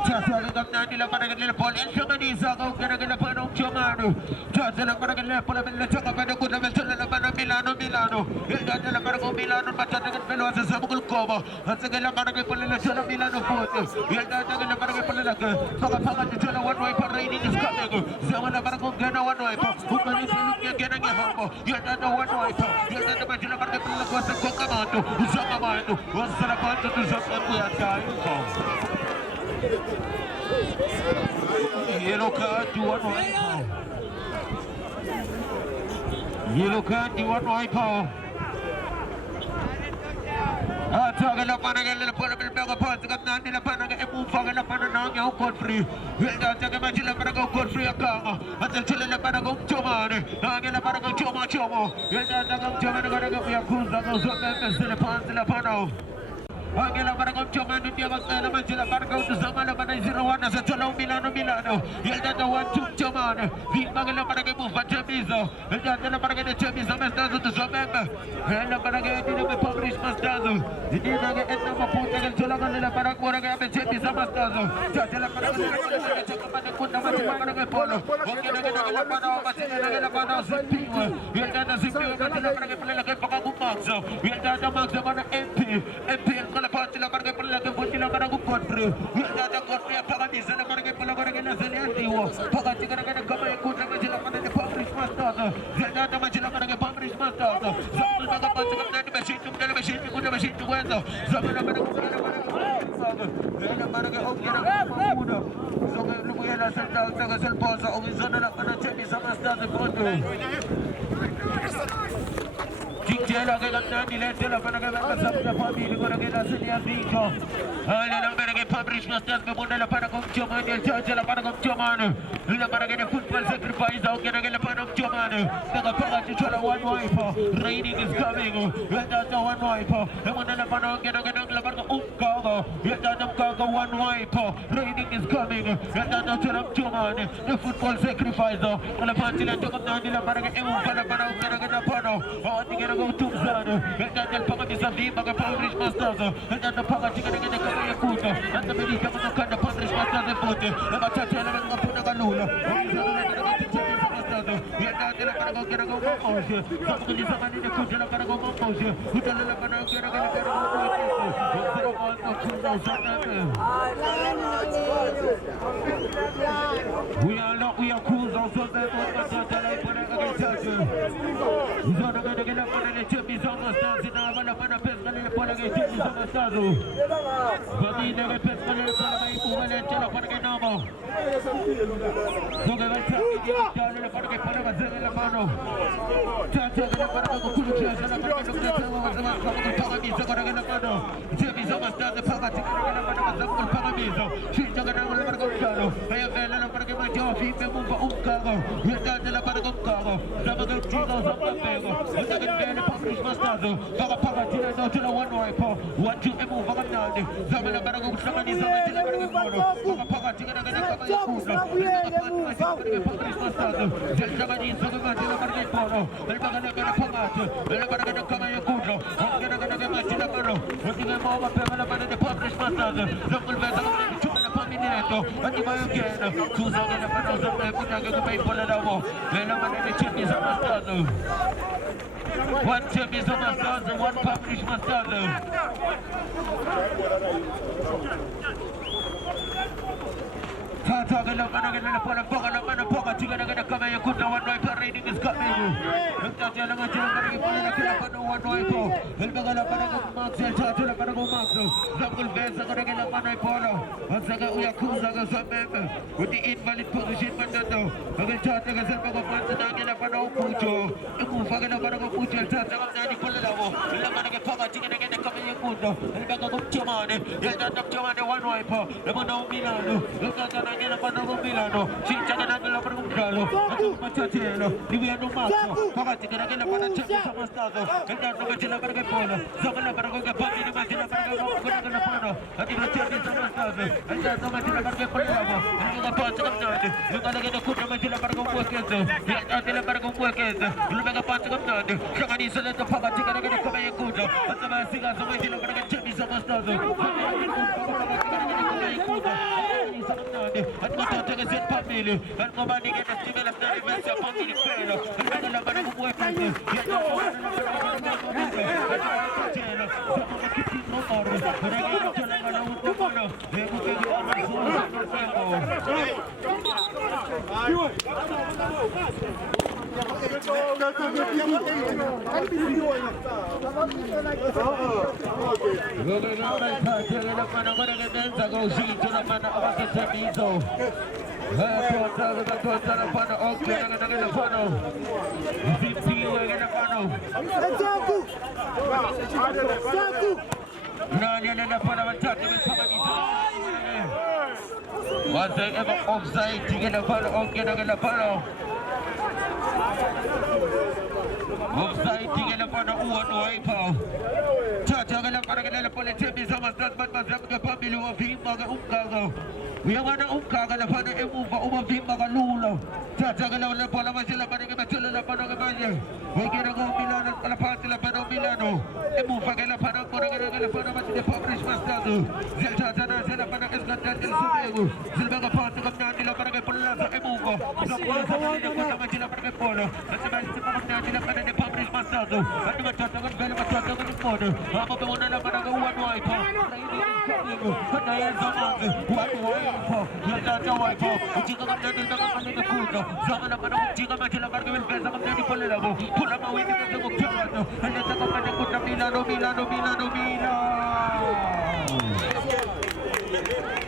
Chasa ke kapna nila para nila pala en siya kanisa ka o kena nila pana o chomano. Chasa na para nila pala nila chaka pana kuda melchon na pana Milano. Ilgada la para ko Milano patata ke pelo sa sabukul koba. Hatsa ke la para ke pala la sa Milano foto. Ilgada ke la para ke pala la ke. Paga ke chola one way for raining is coming. Sama na para ko gana one way pa. Upani siluk ke gana ke hambo. Ilgada one way pa. Ilgada pa chola para ke pala la ko sa ko kamando. Usama mano. Wasala panto to sa ko ya tayo ko. Yellow card to one way pa. Yellow card to one way pa. Acha la pana ke la para bil pega pa ka na nila pana ke mu fa la pana na ngau kon free. Welda cha ke ma chila para ko kon free ka. Acha chila la para ko chomane. Na ke la para ko chomane. machomo. Yenda ngomchoma ngaraga kuyakuza ngozombe sile panzi la pano. Angela Baragam Choman, Yavakana Majila Baragam, Zamana Banazirawana, Satolo Milano Milano, Yelda 1-2 Choman, Vimagala Baragamu, Fatamizo, and the Baragana Chemiza Mastazo to Zomember, and the Baragana published Mastazo, the Dinaga and Nama Punta and Tolagana Baragua and Chemiza Mastazo, Tatela Baragana Polo, Okana Batana, Zipiwa, Yelda Zipiwa, Pagamumazo, Yelda Maxamana MP, MP. Partila Barga Pula Putila Baragu Country, Yada Country, Pagamisa, Barga Pula Zeliantiwo, Pagatica Kama Kuta, the published master, Zada Majila Barga published master, some of the Patrick machine to the machine, to the machine to weather, some of the Barga, so Luella Santa Posa, Ovizona, and Chemi Samasta, the Country. Jela ke nani le jela para que venga sabia family para que la sería dicho ale la para que publish masters me pone la para con Choman el chacha la para con Choman y la para que el football sacrifice au que la para con Choman daga para que chola one wipe raining is coming and the one wipe e pone la para que la para con kago y the kago one wipe raining is coming and the chola Choman the football sacrifice la para que la toca la para que para que la para Tumzano, and then Pagati Savi, Baga Publish Masters, and then the Pagati Kuta, and the Medica Kind of Publish Masters and Foot, and the Tatiana and Punagalula, and the we are cool also that one champion masters and one published masters. With the invalid position, Was there ever offside to get a follow? Offside tinggal pada uan wiper. Caca kalau pada kita boleh cemil sama start macam kita pambil uang film agak umkau. Yang mana umkau kalau pada uang film agak lulu. Caca kalau pada macam pada kita macam pada kita. Bagaimana kau Milano kalau pada pada Milano. Kalau pada macam dia publish master tu. Caca pada pada kita jadi suatu. Sebagai pada kita pada kita pelan emuva. Sebagai pada macam pada kita. Macam pada dia publish master tu. Ada macam pada kita. Apa pemuda nak pada uan wiper? Kena yang zaman uan wiper, yang dah wiper. Jika kamu nanti tak akan ada kuda, jangan nak pada jika macam nak pada wilfred, jangan nanti boleh lagu. Pulang mau ini kita mau jalan. Hanya tak akan ada kuda Milano.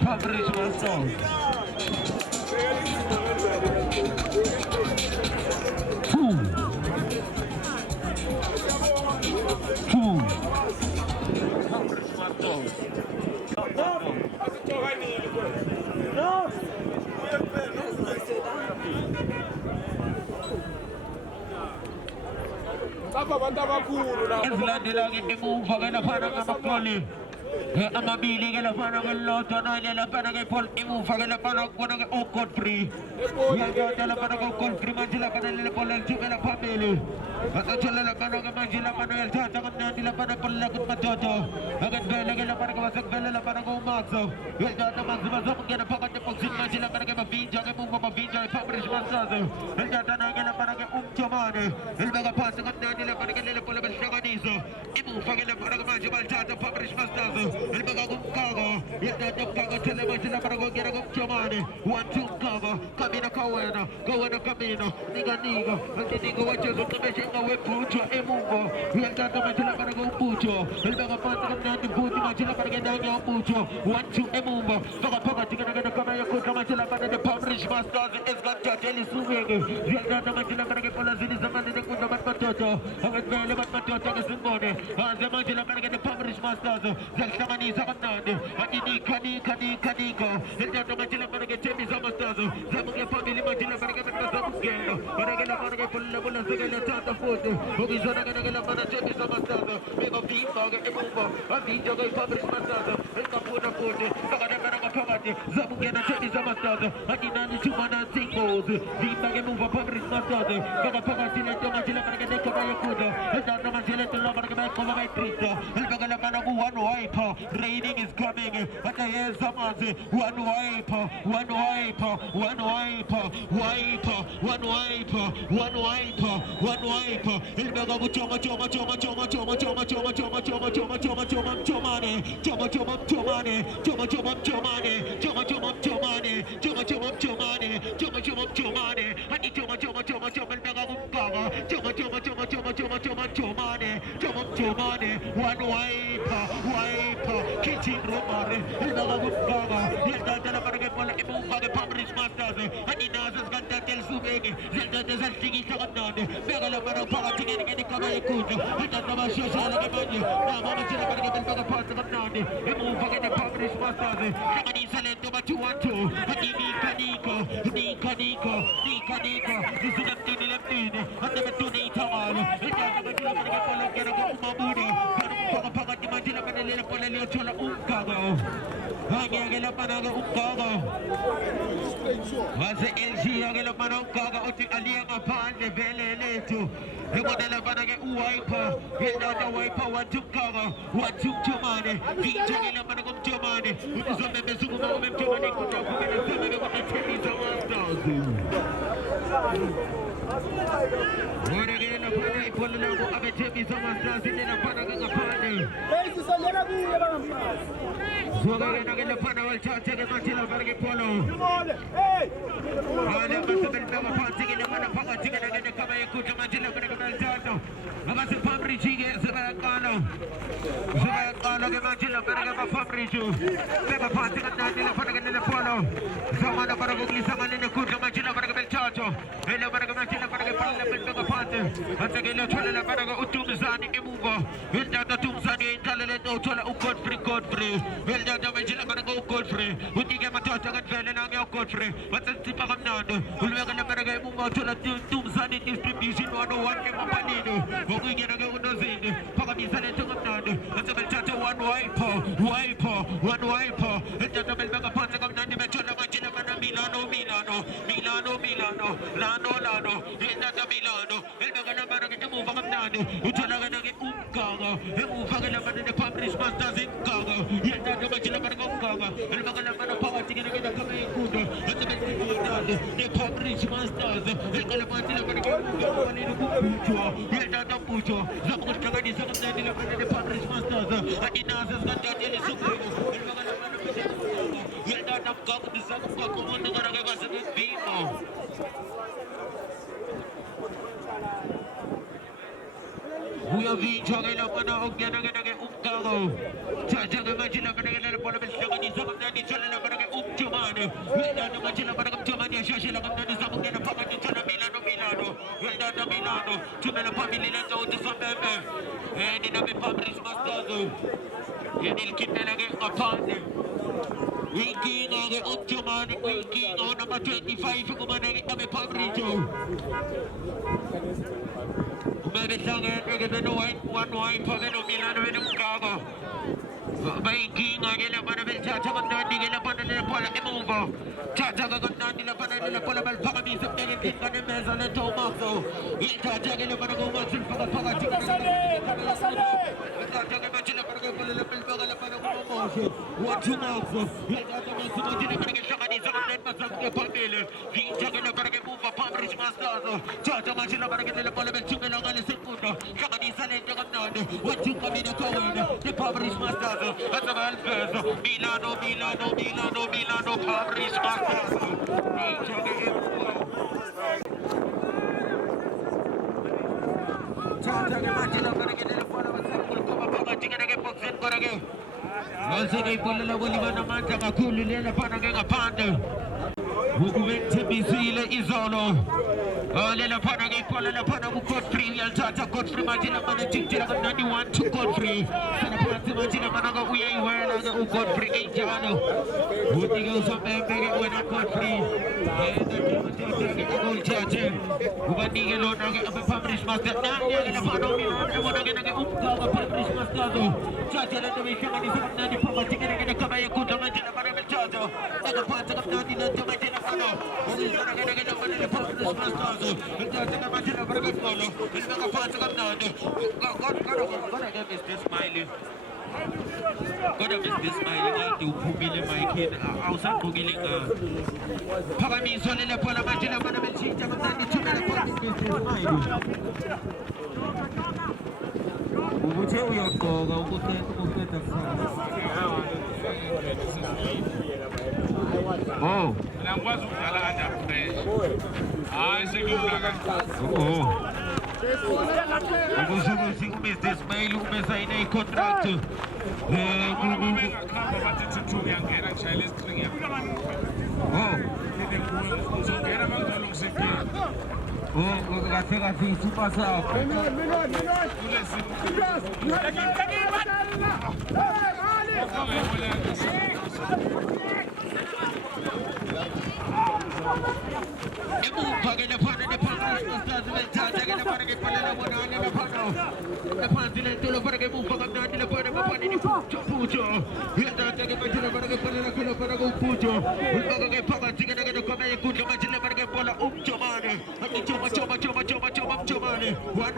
Fabrice Masson. Island lagi move agad para makoli. Amabili gala para loto na gala para Paul move agad para okot free. Ya gala para okot free manjila para Paul juga family. Atau jalan para manjila para el tata kan nila para pelagut matoto. Agad gala para masuk gala para umakso. El tata masuk gala pakat pagsin manjila para mabinja ke mabinja Fabrice Masson. El tata na gala para umchamane. El baga pasok kan nila para gala Paul Belshanizo. Imu fagala para manjila tata Fabrice Masson. El baga kago. El tata kago tele manjila para gala umchamane. 1-2 kago. Camino camino. Niga. Niga wacho tumesha ngawe pucho emungo. El tata manjila para pucho. El baga pasok kan nila pucho manjila para gala pucho. 1-2 emungo. Baga tinggal kama yakuta manjila para Fabrice Masson. Esgat jeli suvege. El tata manjila para Paul zini zaman ni kuda matoto. Agad gala matoto ke simbone. Zaman jila para Fabrice Masson. Zamani zamanade. Ani kanika. El tata manjila para Chemi Zamastazo. Zamuge family manjila para Zamugelo. Para pulla segala tata foto. Ogi zona para Chemi Zamastazo. Mega Vimba ke Mumba. Avinja ke Fabrice Masson. El kapuna foto. Para Pagati. Zamuge na Chemi Zamastazo. Ani nani chumana singles. Vimba ke Mumba Fabrice Masson. Para Pagati le manjila para Kaya Kudo. El tata manjila para Kaya Trita. El bagala para one wiper. Raining is coming. But the years Zamaze. One wiper. El baga choma one wiper. Kitchen romare. El baga el tata para Paul pada Fabrice Masson. Ani nazas ganda tel subege. Zelda desal tigi tagadade. Begala para pagati ni kama ikudo. Ita nama social ke manje. Nama macam para pada pas gadade. Emu pada Fabrice Masson. Kani salento machu wancho. Ani nika. Disudah tini. Anda betul ni tamal. Ita betul para Paul kena mabude. Para pagati manje para lele Paul leo chola umkago. Hanya gila para umkago. Masa LG agak lepas kaga utik aliang apaan de belele tu. Model para ke wiper. Kita ada wiper wajib kaga. Wajib cumane. Kita gila para kum cumane. Untuk sampai besok mau cumane kita bukan sampai kita cari sama tahu. Orang gila para ipol lagu abe cari sama tahu sini para ke apaan. Suara gila para wal caca ke macam para ke polo. Ada masuk dalam pasti kita mana pakai jika ada kami ikut macam mana kita jatuh. Masuk Fabrice juga sebagai kalau ke macam mereka Fabrice. Mereka pasti kita tidak pada kita polo. Sama ada para bukti sama ini ikut macam mereka jatuh. Hello mereka macam mereka pernah berdoa pasti. Macam kita cuci para utum zani emugo. Kita utum zani intelligent, kita ukot free. Kita macam mereka ukot free. Uti kita Chacha Gonzalez na ngayon Godfrey. Matasipa ka na doon. Ulweka na parang mo matula tumsan ni distribution 101 kay Mapanino. Huwag yung ginagawa ko doon sin. Pakamisa na ito ka na doon. At sa Chacha one wiper. At sa Bel Bagapan sa kamnan ni Metro na Magina pa na Milano. Lano. Hindi sa Milano. El Baga na parang ito mo pakamnan. Ito na nga nang umkaga. Umkaga naman na Fabrice Masters Inkaga. Yan na naman sila parang umkaga. El Baga naman ang pawatingin na kinakamay kudo. At sa Bel Bagapan ni Fabrice Masters. El Kalaman sila parang umkaga. Malino Pucho. Yan na ang Pucho. Zakot ka ni sa kamnan nila parang ni Fabrice Masters. At inasas ka dyan nila Supremo. El Baga naman ang Pucho. Yan na ang kakot sa kumunta ka na kaya sa Bimo. Huya Vincha kay naman na og yan ang umkago. Chacha naman sila parang na bola bel sa kanisa kamnan ni sila na parang umchuman. Yan naman sila parang umchuman niya siya sila kamnan sa mga na pakanyo sa Milano. Yan na Milano. Sila na pamilya sa utos sa bebe. Hindi na may Fabrice Masters. Yan ilkit na lagi kapan. Winking ang umchuman. Winking ang number 25 kumanagit na may Fabricio. Umabisangin, maganda one white pagano Milano Umkago. Winking ang nila pa namin Chacha Magdandi nila pa nila pala imugo. Chacha Magdandi nila pa nila pala malpakamisap na rin ka ni Mesa na Tomaso. Chacha nila pa nag-umasin pagkapangasik na Chacha nila sila pa nag-upalapil pagkalapa ng umamosin. What you know? Chacha nila sila pa nag-isa kanisa kanin masang ka pamilya. Chacha nila pa nag-upa Fabrice Masters. Chacha nila sila pa nag-nila pala malsungan ang alisin kuno. Sa kanisa nila kanyan. What you kami na kawin. The Fabrice Masters. At sa Valpes. Milano, Fabrice Masters. Chacha nila Chacha nila sila pa nag-nila pala masang kuno. Pagsin ko na kayo. Masing ay palalawa naman sa kakulo nila pa nagkakapanda. Hukumin sa bisila izolo. Nila pa nagkakapala pa ng Godfrey. Yan Chacha Godfrey majina pa ng chichira ka na ni 1-2 Godfrey. Sana pa sa majina pa nagkakuyay-uyay lang ang Godfrey kay Jano. Buti ka sa pembege uwi ng Godfrey. Chacha. Humanigin lo nagkakapay Fabrice Master. Nangyay na pa nagkakapay Fabrice Master. Chacha na namin siya kanisa na ni pamatingin na kamay ko naman dyan na maraming Chacha. Nagapasakap natin na naman dyan na ano. Kanisa na naman nila Fabrice Master. Chacha naman dyan na maraming polo. Nagapasakap natin. Gonna get Mr. Smiley. Gonna miss this Smiley nga ito. Pumili Mike. Ausan pumili nga. Pakamiso nila po naman dyan na maraming siya. Magdani siya na po Mr. Smiley. 우체우였고 Langwazi ukudlala under pressure. Hayi sekulula ukusukuthi uMr. Smile umesayine i-contract bengakhamba bathi thuthu uyangena ngishayela istring uzongena makuzolungisekile kahle isupha sakho Pagina pana de Fabrice Masters Chacha na para que pala na mona na pano na pansin tulo para que bufa ka na para mapani ni Pucho hita que pala para que pala na kulo para ko Pucho ulpaga que paka tika na ko kame ku jama jile para que pala chomane ati chomane one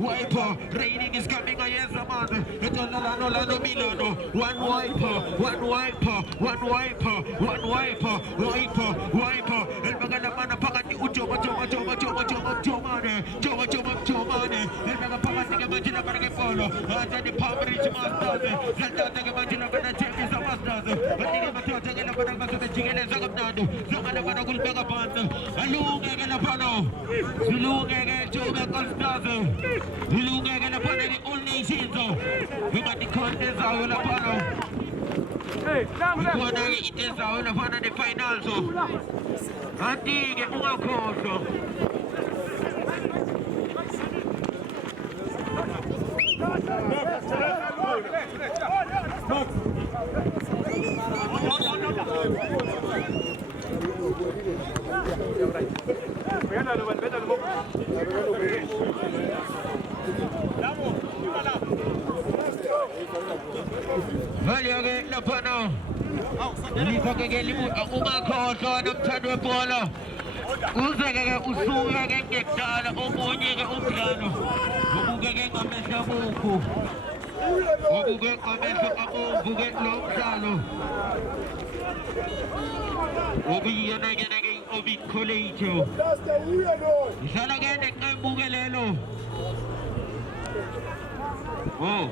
wiper raining is coming yes man ito lano Milano one wiper el mga naman na pakati chomane el mga pakati ka man sila para kay Polo ata ni Fabrice Masters salta ka man sila para Chelsea sa Masters pati ka man sila na para magkakajingin sa kapnado sa mga naman na gulpe ka panta alungay ka na pano sulungay ka Jome Constance sulungay ka na pano ni All Nations yung ati contest sa wala pano ikuha na itin sa wala pano ni finals ati ke mga koso Valiage lapano. Lifake limu umakhohlwa nomthando webhola. Uzeke usuka ke ngekudala omunye ke umdlalo. Ubukeke ngamehlo abomvu. Ubukeke ngamehlo abomvu ke lo mdlalo. Ubiyena ke obikholejo. Dlala ke neqembukelelo. Oh.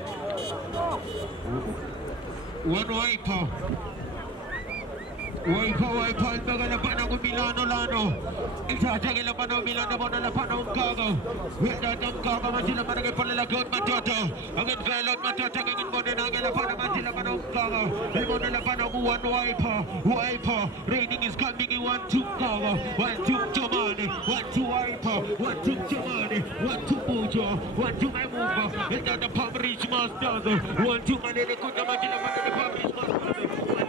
One wiper. Wiper, ibagala pana ku Milano lano. Ithathekela pana uMilano bona lapha umgaga. Wedada umgaga manje lapha ke pholela God Matata. Akuvela Matata ke ngibone nake lapha manje lapha umgaga. Ngibone lapha ku one wiper. Raining is coming in 1-2 gaga. 1-2 Jomani, 1-2 wiper, 1-2 Jomani, 1-2 Bojo, 1-2 Memuva. Wedada Pamrich Masters. 1-2 Manele Kunda manje lapha ke Pamrich Masters.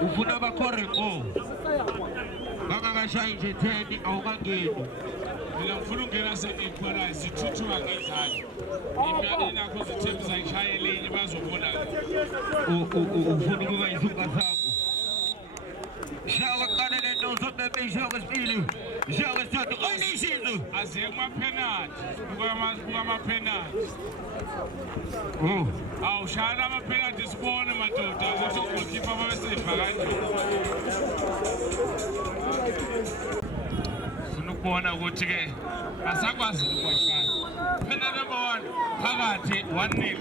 Ufuna bakore ngo bangakashayinje 10 awungangeni. Mina ngifuna ungena se-equalize ithuthuka ngezandla. Imali nakho zithemba zayishayela enye bazobona. Ufuna ukuba izunga zakho. Shawa qale lento uzobebe ishawa sibili. Shawa sithathu onishizo. Aziye kuma-penalty. Kuma-penalty. Awushaya ama-penalty sibone madoda ukuthi ugolikipa babeseyiva kanjani. Funa ukubona ukuthi-ke asakwazi ukuwashaya. Penalty number 1 phakathi 1-0.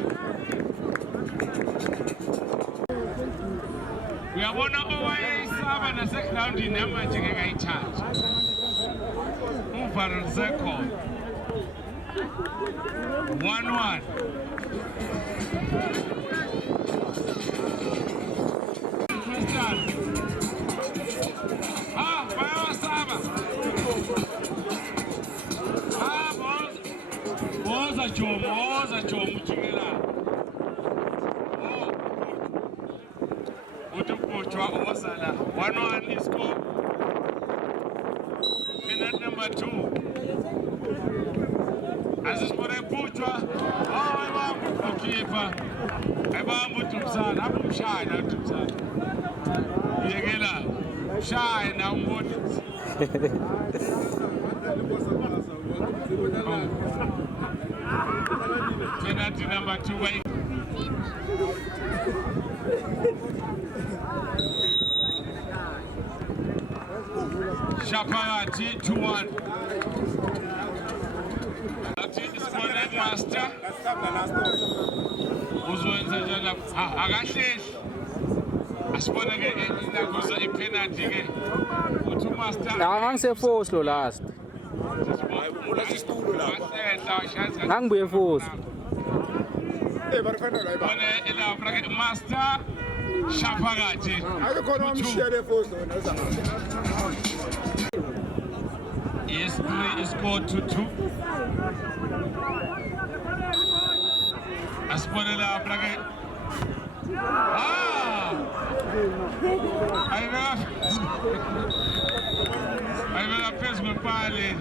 uyabona owayesaba nasegroundini yamanje ngeke ayithathe umvalo sekhona 1-1 bayawasaba boza Jomo ujikela Utuputwa Osala 1-1 is score. Minute number 2. As is for a Putwa. Oh, I want to keep I want to Tumsan. I'm shy now Tumsan. Yegela. Shy now what? Penalty number 2. Shapagati 2-1. That is for the master. Uzoenza njala akahlehle. Asibona ke inakuza ipenalty ke. Uthi master. Ngangise force lo last. Ngangibuye force. Bona ela bracket master Shapagati. Akukhona umshiyele force Yes, 3 is scored 2-2. Asponela bracket. I will appease my pali.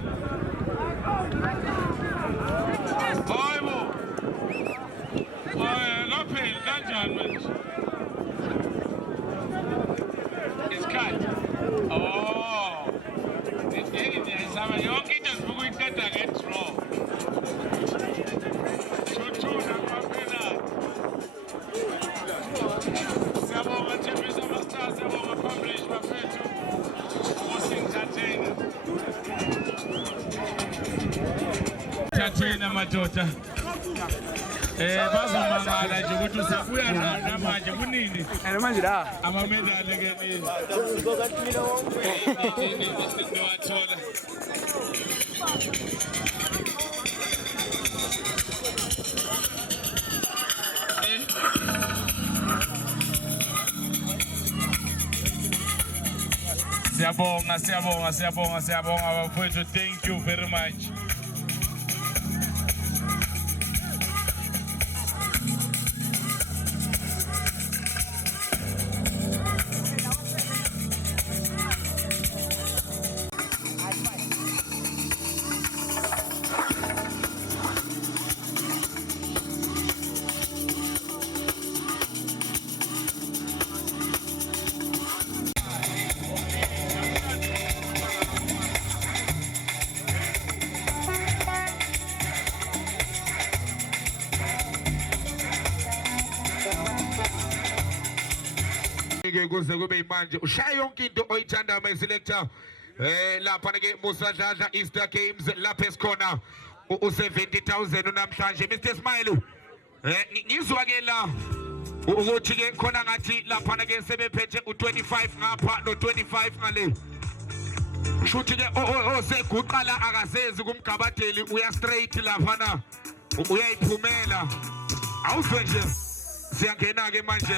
It's cut. Oh. Yonke into sibukuyithatha nge-draw. 2-2 nakwaphela. Siyabonga Thembisa Master, siyabonga Publish bafethu. Usintathenga. Thathena madoda. Bazomangala nje ukuthi usebuya namanje kunini? Manje la. Amamedali ke ni. Niwathola. Siyabonga bafowethu, thank you very much. Kuze kube manje ushaya yonke into oyithanda ama selector lapha ke Musadladla Easter Games lapha esikhona u70,000 namhlanje Mr Smile ngizwa ke la ukuthi ke khona ngathi lapha ke sebephethe u25 ngapha no25 ngale shuthi ke seguqala akasezi kumgabadeli uya straight lapha na uyayiphumela awuzwe nje siyangena ke manje